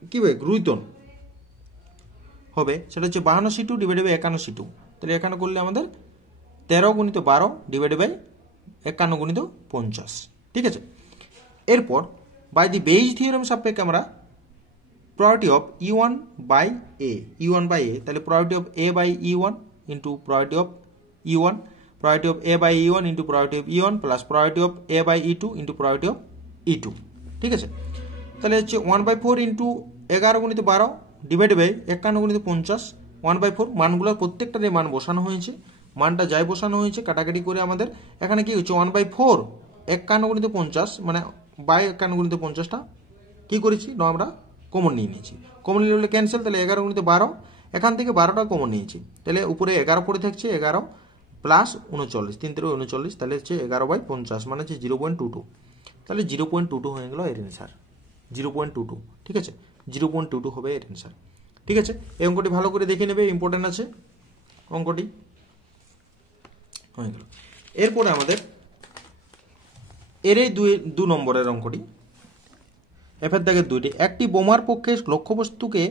কি হবে রুইতন হবে, সেটা হচ্ছে 52 C2 ডিভাইডেড বাই 51 C2, তাহলে এখানে করলে আমাদের 13 গুণিত 12 ডিভাইডেড বাই 51 গুণিত 50। ঠিক আছে, এরপর বাই দি বেইজ থিওরেম সাপেক্ষে আমরা প্রবাবিলিটি অফ ই1 বাই এ, তাহলে প্রবাবিলিটি অফ এ বাই ই1 ইন্টু প্রবাবিলিটি অফ ই1, প্রবাবিলিটি অফ এ বাই ই1 ইন্টু প্রবাবিলিটি অফ ই1 plus probability of A by ই2 ইন্টু প্রবাবিলিটি অফ ই2। ঠিক আছে, তাহলে হচ্ছে 1 বাই 4 ইন্টু 11 গুণিত 12 ডিভাইড বাই 51 গুণিত 50, 1 বাই 4, মানগুলোর প্রত্যেকটার মান বসানো হয়েছে, মানটা যাই বসানো হয়েছে কাটাকাটি করে আমাদের এখানে কি হচ্ছে 1 বাই 4 51 গুণিত 50 মানে বাই 51 গুণিত 50টা কি করেছি আমরা কমন নিয়ে নিয়েছি, কমন নিলে ক্যান্সেল, তাহলে 11 গুণিত 12, এখান থেকে 12টা কমন নিয়েছি, তাহলে উপরে 11 পড়ে থাকছে, 11 প্লাস 39, 3 × 39, তাহলে হচ্ছে 11 বাই 50 মানে হচ্ছে 0.22, তাহলে 0.22 হয়ে গেল এর অ্যান্সার, 0.22। ঠিক আছে, 0.22 হবে এর অ্যান্সার। ঠিক আছে, এই অঙ্কটি ভালো করে দেখে নেবে, ইম্পর্টেন্ট আছে অঙ্কটি হয়ে গেল। এরপরে আমাদের এর এই 2 নম্বরের অঙ্কটি, এফের দাগের 2টি, একটি বোমার পক্ষে লক্ষ্যবস্তুকে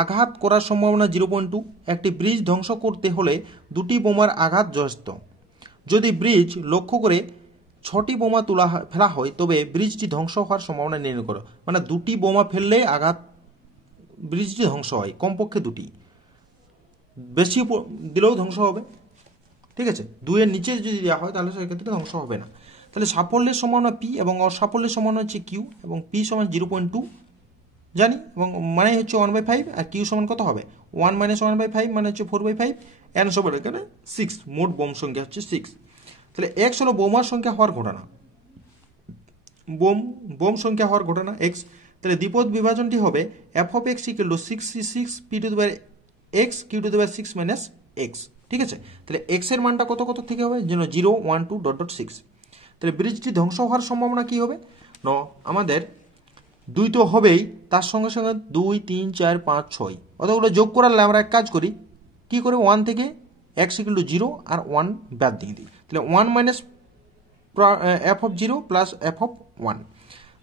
আঘাত করার সম্ভাবনা 0.2, একটি ব্রিজ ধ্বংস করতে হলে দুটি বোমার আঘাত যথেষ্ট, যদি ব্রিজ লক্ষ্য করে 6টি বোমা ফেলা হয় তবে ব্রিজটি ধ্বংস হওয়ার সম্ভাবনা নির্ণয় করো, মানে 2টি বোমা ফেললে আঘাত ব্রিজটি ধ্বংস হয়, কমপক্ষে দুটি, বেশি দিলেও ধ্বংস হবে। ঠিক আছে, 2 এর নিচে যদি দেওয়া হয় তাহলে সেক্ষেত্রে ধ্বংস হবে না। তাহলে সাফল্যের সমান পি এবং অসাফল্যের সমান হচ্ছে কিউ, এবং পি সমান 0.2 জানি, এবং মানে হচ্ছে 1/5, আর কিউ সমান কত হবে 1 - 1/5 মানে হচ্ছে 4/5, এন সমান এখানে 6, মোট বোম সংখ্যা হচ্ছে 6। তাহলে এক্স হলো বোমার সংখ্যা হওয়ার ঘটনা, বোম সংখ্যা হওয়ার ঘটনা এক্স। তাহলে দ্বিপদ বিভাজনটি হবে f of x = 6 p to the power x q to the power 6 minus x। ঠিক আছে, তাহলে x এর মানটা কত কত থেকে হবে, যেন 0 1 2 ... 6। তাহলে ব্রিজটি ধ্বংস হওয়ার সম্ভাবনা কি হবে, আমাদের 2 তো হবেই, তার সঙ্গে সঙ্গে 2 3 4 5 6 অতগুলো যোগ করালে আমরা এক কাজ করি, কি করে 1 থেকে x = 0 আর 1 বাদ দিয়ে দিই। তাহলে 1 minus f of 0 plus f of 1।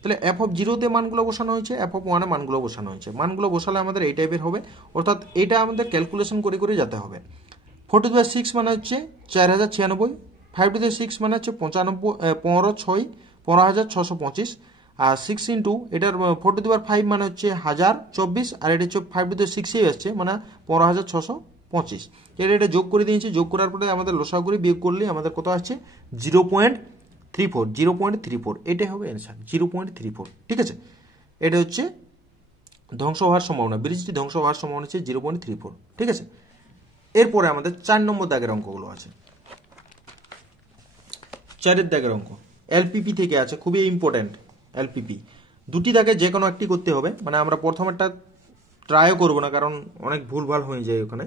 তাহলে f of 0 তে মানগুলো বসানো হয়েছে, f of 1 এ মানগুলো বসানো হয়েছে। মানগুলো বসালে আমাদের এই টাইপের হবে, অর্থাৎ এটা আমাদের ক্যালকুলেশন করে করে যেতে হবে। 4 to the power 6 মানে হচ্ছে 4096, 5 to the 6 মানে হচ্ছে 15,625, আর 6 ইন্টু এটার 4 to the power 5 মানে হচ্ছে 1024, আর এটা হচ্ছে 5 to the 6 এই আসছে মানে 15,625। এটা যোগ করে দিয়েছি, যোগ করার পরে আমাদের লসাগু করে বিয়োগ করলে আমাদের কত আসছে 0.34, এটাই হবে অ্যান্সার 0.34। ঠিক আছে, এটা হচ্ছে ধ্বংস হওয়ার সম্ভাবনা, ব্রিজটি ধ্বংস হওয়ার সম্ভাবনা হচ্ছে 0.34। ঠিক আছে, এরপরে আমাদের 4 নম্বর দাগের অঙ্কগুলো আছে। 4 দাগের অঙ্ক এলপিপি থেকে আছে, খুবই ইম্পর্টেন্ট এলপিপি। দুটি দাগে যে কোনো একটি করতে হবে, মানে আমরা প্রথমেরটা ট্রাইও করবো না কারণ অনেক ভুলভাল হয়ে যায় ওখানে।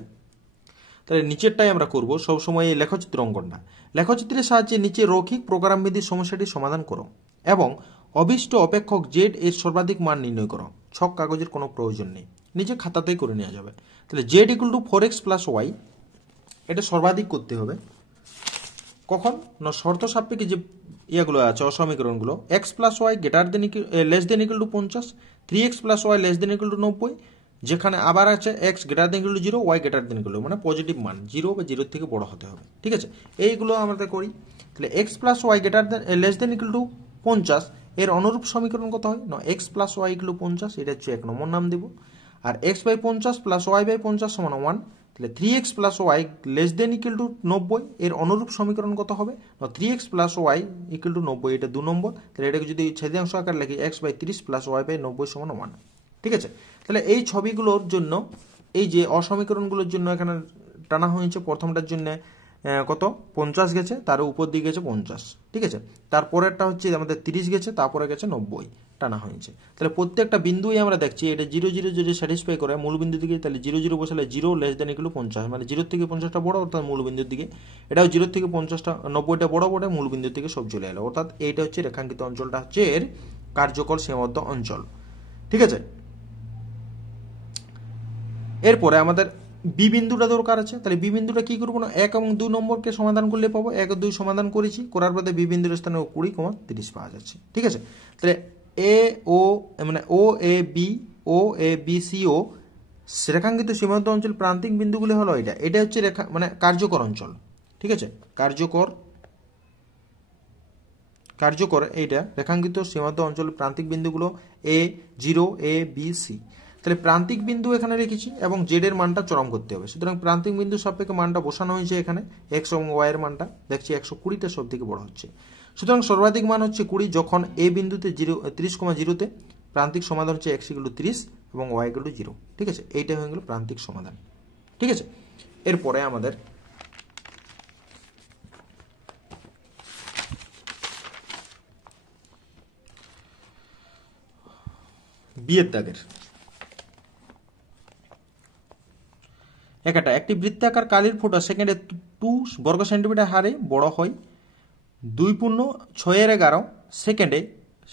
তাহলে নিচেরটাই আমরা করব সবসময়, এই লেখচিত্র অঙ্কনটা। লেখচিত্রের সাহায্যে নিচে রৈখিক প্রোগ্রামবিধির সমস্যাটি সমাধান করো এবং অভীষ্ট অপেক্ষক জেড এর সর্বাধিক মান নির্ণয় করো। ছক কাগজের কোনো প্রয়োজন নেই, নিচে খাতাতেই করে নেওয়া যাবে। তাহলে জেড = 4x + y, এটা সর্বাধিক করতে হবে। কখন না শর্ত সাপেক্ষে যে ইয়েগুলো আছে অসমীকরণগুলো, x + y less than equal to 50, 3x + y less than equal to 90, যেখানে আবার আছে x > 0, y > 0, মানে পজিটিভ মান 0 বা 0 থেকে বড় হতে হবে। ঠিক আছে, এইগুলো আমরা করি। তাহলে x + y less than equal to 50 এর অনুরূপ সমীকরণ কত হয় না x + y = 50, এটা হচ্ছে 1 নম্বর নাম দেব। আর x/50 + y/50 = 1। তাহলে 3x + y less than equal to 90 এর অনুরূপ সমীকরণ কত হবে না 3x + y = 90, এটা 2 নম্বর। তাহলে এটাকে যদি ছেদাংশ আকার লিখি x/30 + y/90 = 1। ঠিক আছে, তাহলে এই ছবিগুলোর জন্য, এই যে অসমীকরণগুলোর জন্য এখানে টানা হয়েছে, প্রথমটার জন্য কত 50 গেছে, তার উপর দিকে গেছে 50। ঠিক আছে, তারপরেরটা হচ্ছে আমাদের 30 গেছে, তারপরে গেছে 90 টানা হয়েছে। তাহলে প্রত্যেকটা বিন্দুই আমরা দেখছি এটা 0 0 যদি স্যাটিসফাই করে মূল বিন্দু দিকে, তাহলে 0 0 বসালে 0 লেস দেন ইকুয়াল টু 50, মানে 0 থেকে 50টা বড়, অর্থাৎ মূল বিন্দুর দিকে। এটাও 0 থেকে 50টা 90টা বড় বড়, মূল বিন্দুর দিকে সব চলে এলো, অর্থাৎ এইটা হচ্ছে রেখাঙ্কিত অঞ্চলটা হচ্ছে এর কার্যকর সীমাবদ্ধ অঞ্চল। ঠিক আছে, এরপরে আমাদের বি বিন্দুটা দরকার আছে। তাহলে বি বিন্দুটা কি করবো না 1 এবং 2 নম্বরকে সমাধান করলে পাবো, 1 ও 2 সমাধান করেছি, করার পরে বি বিন্দুর স্থানে 20,30 পাওয়া যাচ্ছে। ঠিক আছে, তাহলে এ ও মানে ও এ বি সি ও রেখাঙ্কিত সীমাবদ্ধ অঞ্চল প্রান্তিক বিন্দুগুলি হলো এটা হচ্ছে রেখা মানে কার্যকর অঞ্চল। ঠিক আছে, কার্যকর এইটা রেখাঙ্কিত সীমাবদ্ধ অঞ্চল প্রান্তিক বিন্দুগুলো A0 A B C। তাহলে প্রান্তিক বিন্দু এখানে রেখেছি এবং জেড এর মানটা চরম করতে হবে, সুতরাং প্রান্তিক বিন্দু সাপেক্ষে মানটা বসানো হয়েছে এখানে, x এবং y এর মানটা দেখছি 120টা সব থেকে বড় হচ্ছে। সুতরাং সর্বাধিক মান হচ্ছে 20 যখন a বিন্দুতে 30,0 প্রান্তিক সমাধান হচ্ছে x = 30 এবং y = 0। ঠিক আছে, এইটা হয়ে গেল প্রান্তিক সমাধান। ঠিক আছে, এরপরে আমাদের বিয়ের দাগের একটি বৃত্তাকার কালির ফোঁটা সেকেন্ডে 2 বর্গ সেন্টিমিটার হারে বড় হয় 2.611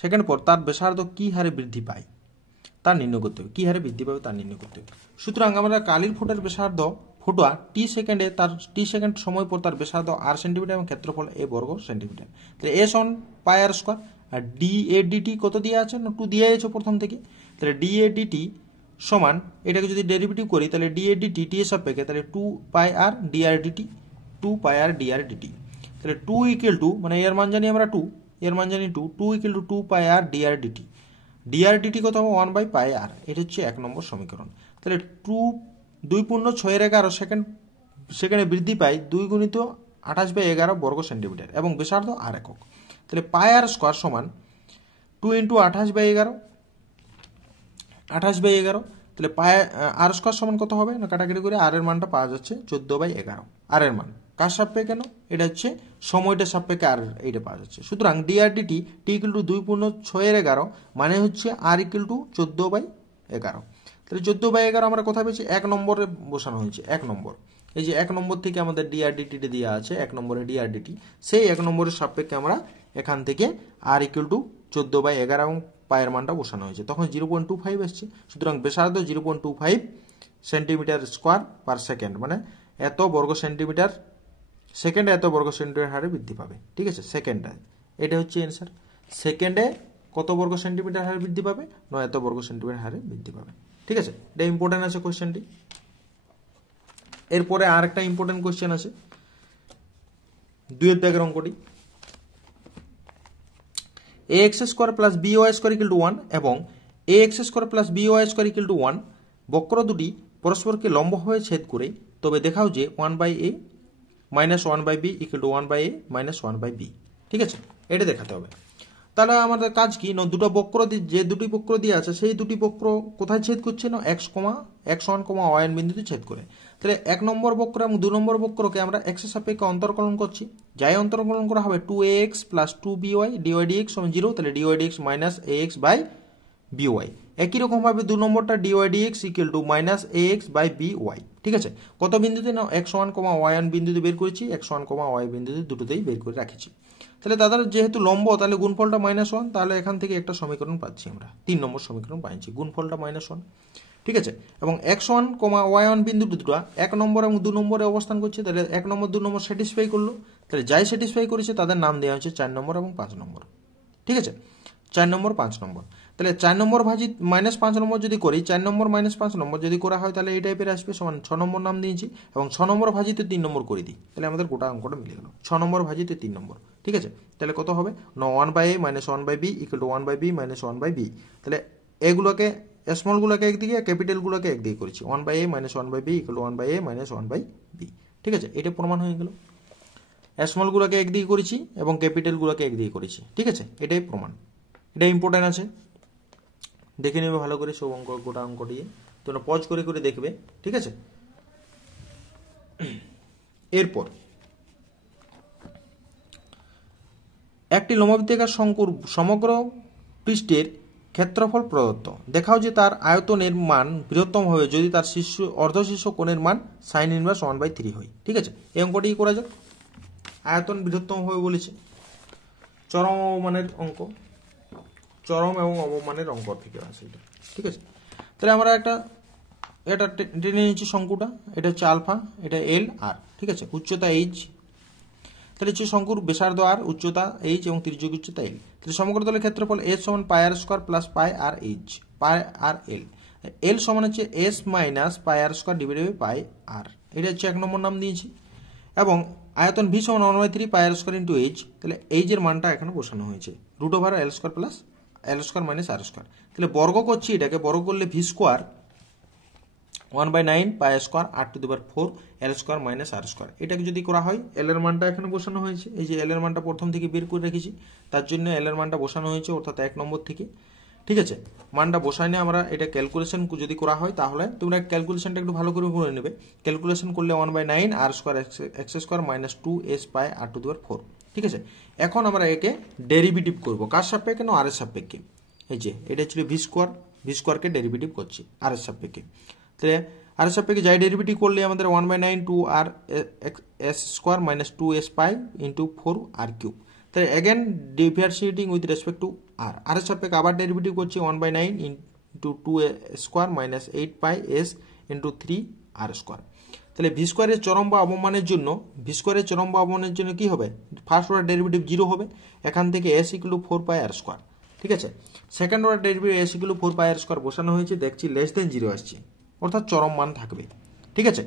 সেকেন্ড পর তার ব্যাসার্ধ কি হারে বৃদ্ধি পায় তা নির্ণয় করতে হবে, কি হারে বৃদ্ধি পাবে তা নির্ণয় করতে হবে। সুতরাং আমরা কালির ফোঁটার ব্যাসার্ধ ফোঁটা টি সেকেন্ড সময় পর তার ব্যাসার্ধ r সেন্টিমিটার এবং ক্ষেত্রফল a বর্গ সেন্টিমিটার। তাহলে a সমান πr², আর dAdt কত দিয়ে আছে না 2 দিয়ে আছে প্রথম থেকে। তাহলে dAdt সমান, এটাকে যদি ডেরিভেটিভ করি তাহলে dAdt t এর সাপেক্ষে, তাহলে 2πr drdt, 2πr drdt। তাহলে 2 = মানে এর মান জানি আমরা 2, এর মান জানি 2 = 2πr drdt। ডিআরডিটি কত হবে 1/πr। এটা হচ্ছে 1 নম্বর সমীকরণ। তাহলে 2.611 সেকেন্ডে বৃদ্ধি পায় 2 গুণিত 28/11 বর্গ সেন্টিমিটার এবং ব্যাসার্ধ আর একক। তাহলে πr স্কোয়ার সমান 2 × 28/11, 28/11। তাহলে আর স্কোয়ার সমান কত হবে না, কাটাকাটি করে আর এর মানটা পাওয়া যাচ্ছে 14/11। আর এর মান কার সাপেক্ষে কেন, এটা হচ্ছে সময়টা সাপেক্ষে আর এইটা পাওয়া যাচ্ছে। সুতরাং ডিআরডিটি টি ইকুয়াল টু 2.611 মানে হচ্ছে আর ইকুয়াল টু 14/11। তাহলে 14/11 আমরা কোথায় পেয়েছি, 1 নম্বরে বসানো হয়েছে। 1 নম্বর, এই যে 1 নম্বর থেকে আমাদের ডিআরডিটি দেওয়া আছে, 1 নম্বরে ডিআরডিটি, সেই 1 নম্বরের সাপেক্ষে আমরা এখান থেকে আর ইকুয়াল টু 14/11 এবং পায়ের মানটা বসানো হয়েছে, তখন 0.25 এসছে। সুতরাং ব্যাসার্ধ 0.25 সেন্টিমিটার স্কোয়ার পার সেকেন্ড, মানে এত বর্গ সেন্টিমিটার সেকেন্ডে এত বর্গ সেন্টিমিটার হারে বৃদ্ধি পাবে। ঠিক আছে, সেকেন্ডে, এটা হচ্ছে অ্যান্সার। সেকেন্ডে কত বর্গ সেন্টিমিটার হারে বৃদ্ধি পাবে, নয় এত বর্গ সেন্টিমিটার হারে বৃদ্ধি পাবে। ঠিক আছে, এটা ইম্পর্টেন্ট আছে কোয়েশ্চেনটি। এরপরে আর একটা ইম্পর্টেন্ট কোয়েশ্চেন আছে 2 এর দাগের অঙ্কটি। ax² plus by² equal to 1 এবং ax² plus by² equal to 1 বক্র দুটি পরস্পরকে লম্বভাবে ছেদ করে, তবে দেখাও যে 1/a minus 1/b equal to 1/a minus 1/b। ঠিক আছে, এটা দেখাতে হবে। তাহলে আমাদের কাজ কি না, যে দুটি বক্র দিয়ে আছে সেই দুটি বক্র কোথায় ছেদ করছে না, x1, y1 বিন্দুতে ছেদ করে। তাহলে 1 নম্বর বক্র এবং 2 নম্বর বক্রকে আমরা x এর সাপেক্ষে অন্তর্কলন করছি। যাই অন্তর্কলন করা হবে 2ax plus 2by dy dx সমান 0। তাহলে dy dx মাইনাস ax বাই by। একই রকম ভাবে 2 নম্বরটা dy dx equal to minus ax by by। ঠিক আছে, কত বিন্দুতে না, x1, y1 বিন্দুতে বের করেছি, x1, y বিন্দুতে দুটোতেই বের করে রাখেছি। তাহলে তাদের যেহেতু লম্ব, তাহলে গুণফলটা -1, তাহলে এখান থেকে একটা সমীকরণ পাচ্ছি আমরা, 3 নম্বর সমীকরণ পাচ্ছি, গুণফলটা -1। ঠিক আছে, এবং x1, y1 বিন্দু দুটো 1 নম্বর এবং 2 নম্বরে অবস্থান করছে। তাহলে 1 নম্বর 2 নম্বর স্যাটিসফাই করলো, তাহলে যাই স্যাটিসফাই করেছে তাদের নাম দেওয়া হচ্ছে 4 নম্বর এবং 5 নম্বর। ঠিক আছে, 4 নম্বর 5 নম্বর। তাহলে 4 নম্বর ভাজিত -5 নম্বর যদি করি, 4 নম্বর -5 নম্বর যদি করা হয় তাহলে এই টাইপের আসবে, সমান 6 নম্বর নাম দিয়েছি এবং 6 নম্বর ভাজিত 3 নম্বর করে দিই, তাহলে আমাদের গোটা অঙ্কটা মিলে গেল। 6 নম্বর ভাজিত 3 নম্বর। ঠিক আছে, তাহলে কত হবে না, 1/a minus 1/b equal to 1/b minus 1/b। তাহলে এগুলোকে স্মলগুলোকে একদিকে, ক্যাপিটালগুলোকে একদিকে করেছি, 1/a minus 1/b equal to 1/a minus 1/b। ঠিক আছে, এটা প্রমাণ হয়ে গেল। স্মলগুলোকে একদিকে করেছি এবং ক্যাপিটালগুলোকে একদিকে করেছি। ঠিক আছে, এটাই প্রমাণ। এটা ইম্পর্টেন্ট আছে, দেখে নেবে ভালো করে সব অঙ্ক, গোটা অঙ্ক দিয়ে তোমরা পজ করে করে দেখবে। ঠিক আছে, এরপর একটি লম্ববৃত্তাকার শঙ্কুর সমগ্র পৃষ্ঠের ক্ষেত্রফল প্রদত্ত, দেখাও যে তার আয়তনের মান বৃহত্তম হবে যদি তার অর্ধশীর্ষ কোণের মান sin ইনভার্স 1/3 হয়। ঠিক আছে, এই অঙ্কটি করা যাক। আয়তন বৃহত্তম হবে বলেছে, চরম অবমানের অঙ্ক, চরম এবং অবমানের অঙ্ক থেকে আসে এটা। ঠিক আছে, তাহলে আমরা এটা টেনে নিচ্ছি শঙ্কুটা, এটা হচ্ছে আলফা, এটা এল আর। ঠিক আছে, উচ্চতা এইচ, তাহলে হচ্ছে শঙ্কুর ব্যাসার্ধ আর, উচ্চতা এইচ এবং তির্যক উচ্চতা এল। তাহলে সমগ্র তলের ক্ষেত্রফল এস সমান πr² প্লাস πr/h, πr/l। এল সমান হচ্ছে S minus πr² divided by πr, এটা হচ্ছে 1 নম্বর নাম দিয়েছি। এবং আয়তন ভি সমান 1/3 πr² ইন্টু এইচ। তাহলে এইচ এর মানটা এখানে বসানো হয়েছে √l² plus l² minus r²। তাহলে বর্গ করছি, এটাকে বর্গ করলে v² 1/9 πr² r⁴ l² minus r²। এটাকে যদি করা হয়, এল এর মানটা এখানে বসানো হয়েছে, এই যে এল এর মানটা প্রথম থেকে বের করে রেখেছি, তার জন্য এল এর মানটা বসানো হয়েছে, অর্থাৎ 1 নম্বর থেকে। ঠিক আছে, মানটা বসাই নিয়ে আমরা এটা ক্যালকুলেশন যদি করা হয়, তাহলে তোমরা ক্যালকুলেশনটা একটু ভালো করে করে নেবে। ক্যালকুলেশন করলে 1/9 r² x² মাইনাস 2s পাই r⁴। ঠিক আছে, এখন আমরা একে ডেরিভেটিভ করব, কার সাপেক্ষে না, আর এর সাপেক্ষে। এই যে এটা ছিল v² কে ডেরিভেটিভ করছি আর এর সাপেক্ষে। তাহলে আর এর সাপেক্ষে যাই ডেরিভেটিভ করলে আমাদের 1/9 2r s² মাইনাস 2s পাই ইন্টু 4r³। তাহলে again differentiating with respect to R, আর এর সাপেক্ষে আবার ডেরিভেটিভ করছি 1/9 into 2s² minus 8 pi s into 3r²। তাহলে v² এর চরম বা অবমানের জন্য, v² এর চরম বা অবমানের জন্য কি হবে, ফার্স্ট অর্ডার ডেরিভেটিভ 0 হবে, এখান থেকে s equal to 4 pi r²। ঠিক আছে, second order derivative s equal to 4 pi r² বসানো হয়েছে, দেখছি লেস দেন 0 আসছে, অর্থাৎ চরম মান থাকবে। ঠিক আছে,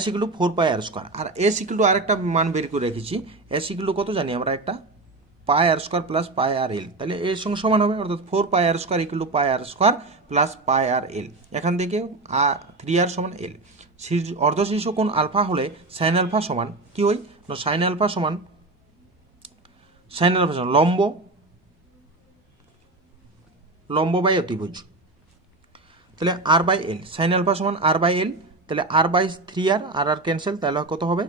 s equal to 4 pi r²। আর s ইকুয়াল টু আরেকটা মান বের করে রেখেছি, s ইকুয়াল টু কত জানি আমরা, একটা পাই R square plus pi R এল, তাহলে এর সঙ্গে সমান হবে, অর্থাৎ 4 pi R square equal to pi R square plus pi R L. এখান থেকে 3r সমান এল। অর্ধশীর্ষ কোণ আলফা হলে সাইন আলফা সমান কি হয় না, সাইন আলফা সমান লম্ব বাই অতিভুজ, তাহলে আর বাই এল, সাইন আলফা সমান আর বাই এল, তাহলে আর by 3r, R R cancel, তাহলে কত হবে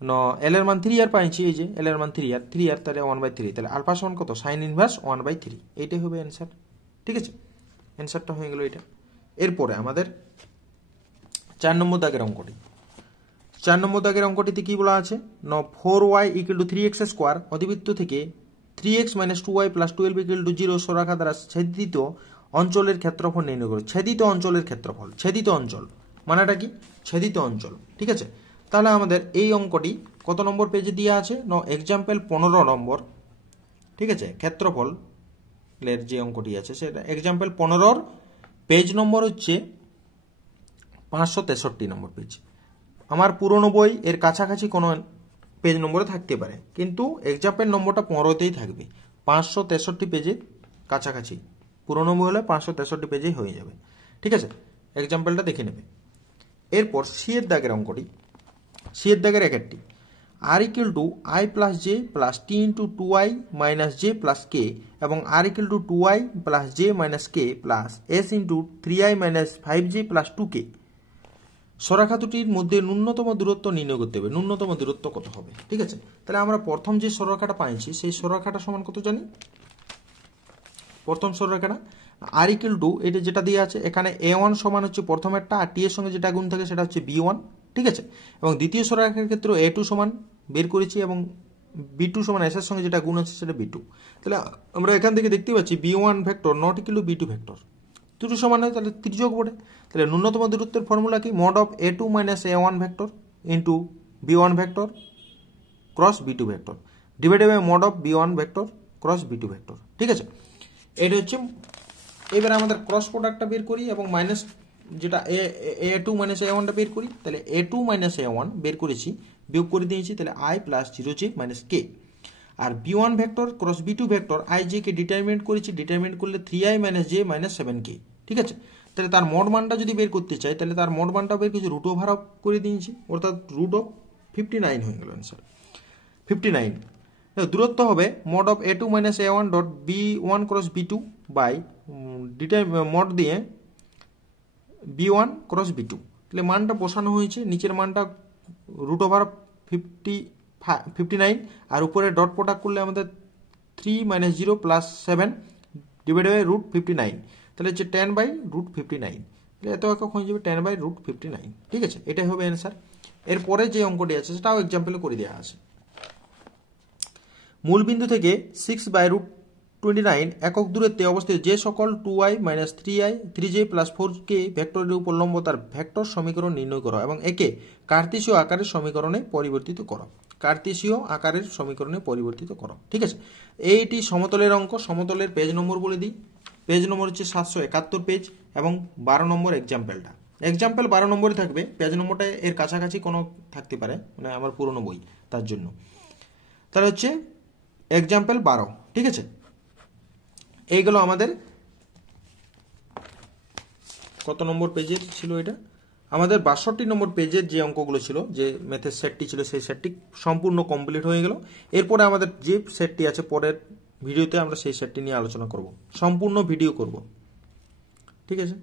না, এল এর মান 3r পাইছি, এই যে এল এর মান 3r, তাহলে 1/3, তাহলে আলফা সমান কত, সাইন ইনভার্স 1/3, এইটাই হবে অ্যান্সার। ঠিক আছে, অ্যান্সারটা হয়ে গেল এটা। এরপরে আমাদের 4 নম্বর দাগের অঙ্কটি। 4 নম্বর দাগের অঙ্কটিতে কি বলা আছে না, 4y equal to 3x square অতিবৃত্ত থেকে 3x - 2y + 12 ইকুয়াল টু 0 সরলরেখা দ্বারা ছেদিত অঞ্চলের ক্ষেত্রফল নির্ণয় করো। ছেদিত অঞ্চলের ক্ষেত্রফল, ছেদিত অঞ্চল মানেটা কি, ছেদিত অঞ্চল। ঠিক আছে, তাহলে আমাদের এই অঙ্কটি কত নম্বর পেজে দেওয়া আছে না, এক্সাম্পল 15 নম্বর। ঠিক আছে, ক্ষেত্রফলের যে অঙ্কটি আছে সেটা এক্সাম্পল 15 পেজ নম্বর হচ্ছে 563 নম্বর পেজ। আমার পুরনো বই এর কাছাকাছি কোনো পেজ নম্বরে থাকতে পারে, কিন্তু এক্সাম্পল নম্বরটা 15তেই থাকবে, 563 পেজে কাছাকাছি। পুরনো বই হলে 563 পেজেই হয়ে যাবে। ঠিক আছে, এক্সাম্পলটা দেখে নেবে। এরপর সি এর দাগের অঙ্কটি, সি এর দাগের একটি, R equal to I plus J plus T into 2i minus J plus K এবং R equal to 2i plus J minus K plus S into 3i minus 5j plus 2k সরলরেখা দুটির মধ্যে ন্যূনতম দূরত্ব নির্ণয় করতে হবে। ন্যূনতম দূরত্ব কত হবে? ঠিক আছে, তাহলে আমরা প্রথম যে সরলরেখাটা পাইছি সেই সরলরেখাটা সমান কত জানি, প্রথম সরলরেখাটা আর ইকুয়াল টু, এটা যেটা দিয়ে আছে এখানে a1 সমান হচ্ছে প্রথমেরটা, আর টি এর সঙ্গে যেটা গুণ থাকে সেটা হচ্ছে b1। ঠিক আছে, এবং দ্বিতীয় সরলরেখার ক্ষেত্রে a2 সমান বের করেছি এবং b2 সমান s এর সঙ্গে যেটা গুণ আছে সেটা b2। তাহলে আমরা এখান থেকে দেখতে পাচ্ছি b1 vector not equal to b2 vector, দুটো সমান হয়, তাহলে তির্যক পড়ে। তাহলে ন্যূনতম দূরত্বের ফর্মুলা কি, mod of a2 minus a1 vector into b1 vector cross b2 vector divided by mod of b1 vector cross b2 vector. ঠিক আছে, এটা হচ্ছে, এবারে আমাদের ক্রস প্রোডাক্টটা বের করি এবং মাইনাস যেটা a2 minus a1টা বের করি। তাহলে a2 minus a1 বের করেছি, বিয়োগ করে দিয়েছি, তাহলে i plus 0j minus k। আর b1 vector cross b2 vector i j কে ডিটারমিনেট করেছি, ডিটারমিনেট করলে 3i minus j minus 7k। ঠিক আছে, তাহলে তার মোড মানটা যদি বের করতে চাই তাহলে তার মোড মানটা বের কিছু রুট ওভার অফ করে দিয়েছি, অর্থাৎ রুট অফ 59 হয়ে গেল অ্যান্সার 59। দূরত্ব হবে mod of a2 minus a1 dot b1 cross b2 by mod দিয়ে b1 ক্রস b2। তাহলে মানটা বসানো হয়েছে, নিচের মানটা রুট ওভার 59 আর উপরে ডট প্রোডাক্ট করলে আমাদের 3 minus 0 plus 7 divided by root 59, তাহলে হচ্ছে 10 বাই রুট 59। তাহলে এত একক হয়ে যাবে 10 বাই রুট 59। ঠিক আছে, এটাই হবে অ্যান্সার। এরপরে যে অঙ্কটি আছে সেটাও এক্সাম্পলে করে দেওয়া আছে। মূল বিন্দু থেকে 6 বাই রুট 29 একক দূরত্বে অবস্থিত যে সকল 2i minus 3j plus 4k ভেক্টরের উপর লম্ব তার ভেক্টর সমীকরণ নির্ণয় করো এবং একে কার্তেশীয় আকারের সমীকরণে পরিবর্তিত করো। কার্তেশীয় আকারের সমীকরণে পরিবর্তিত করো। ঠিক আছে, এইটি সমতলের অঙ্ক। সমতলের পেজ নম্বর বলে দিই, পেজ নম্বর হচ্ছে 771 পেজ এবং 12 নম্বর এক্সাম্পলটা। এক্সাম্পল 12 নম্বরে থাকবে, পেজ নম্বরটা এর কাছাকাছি কোনো থাকতে পারে, মানে আমার পুরনো বই তার জন্য। তাহলে হচ্ছে এক্সাম্পল 12। ঠিক আছে, এইগুলো আমাদের কত নম্বর পেজের ছিল, এটা আমাদের 62 নম্বর পেজের যে অঙ্কগুলো ছিল, যে ম্যাথের সেটটি ছিল সেই সেটটি সম্পূর্ণ কমপ্লিট হয়ে গেল। এরপরে আমাদের যে সেটটি আছে পরের ভিডিওতে আমরা সেই সেটটি নিয়ে আলোচনা করব, সম্পূর্ণ ভিডিও করব। ঠিক আছে।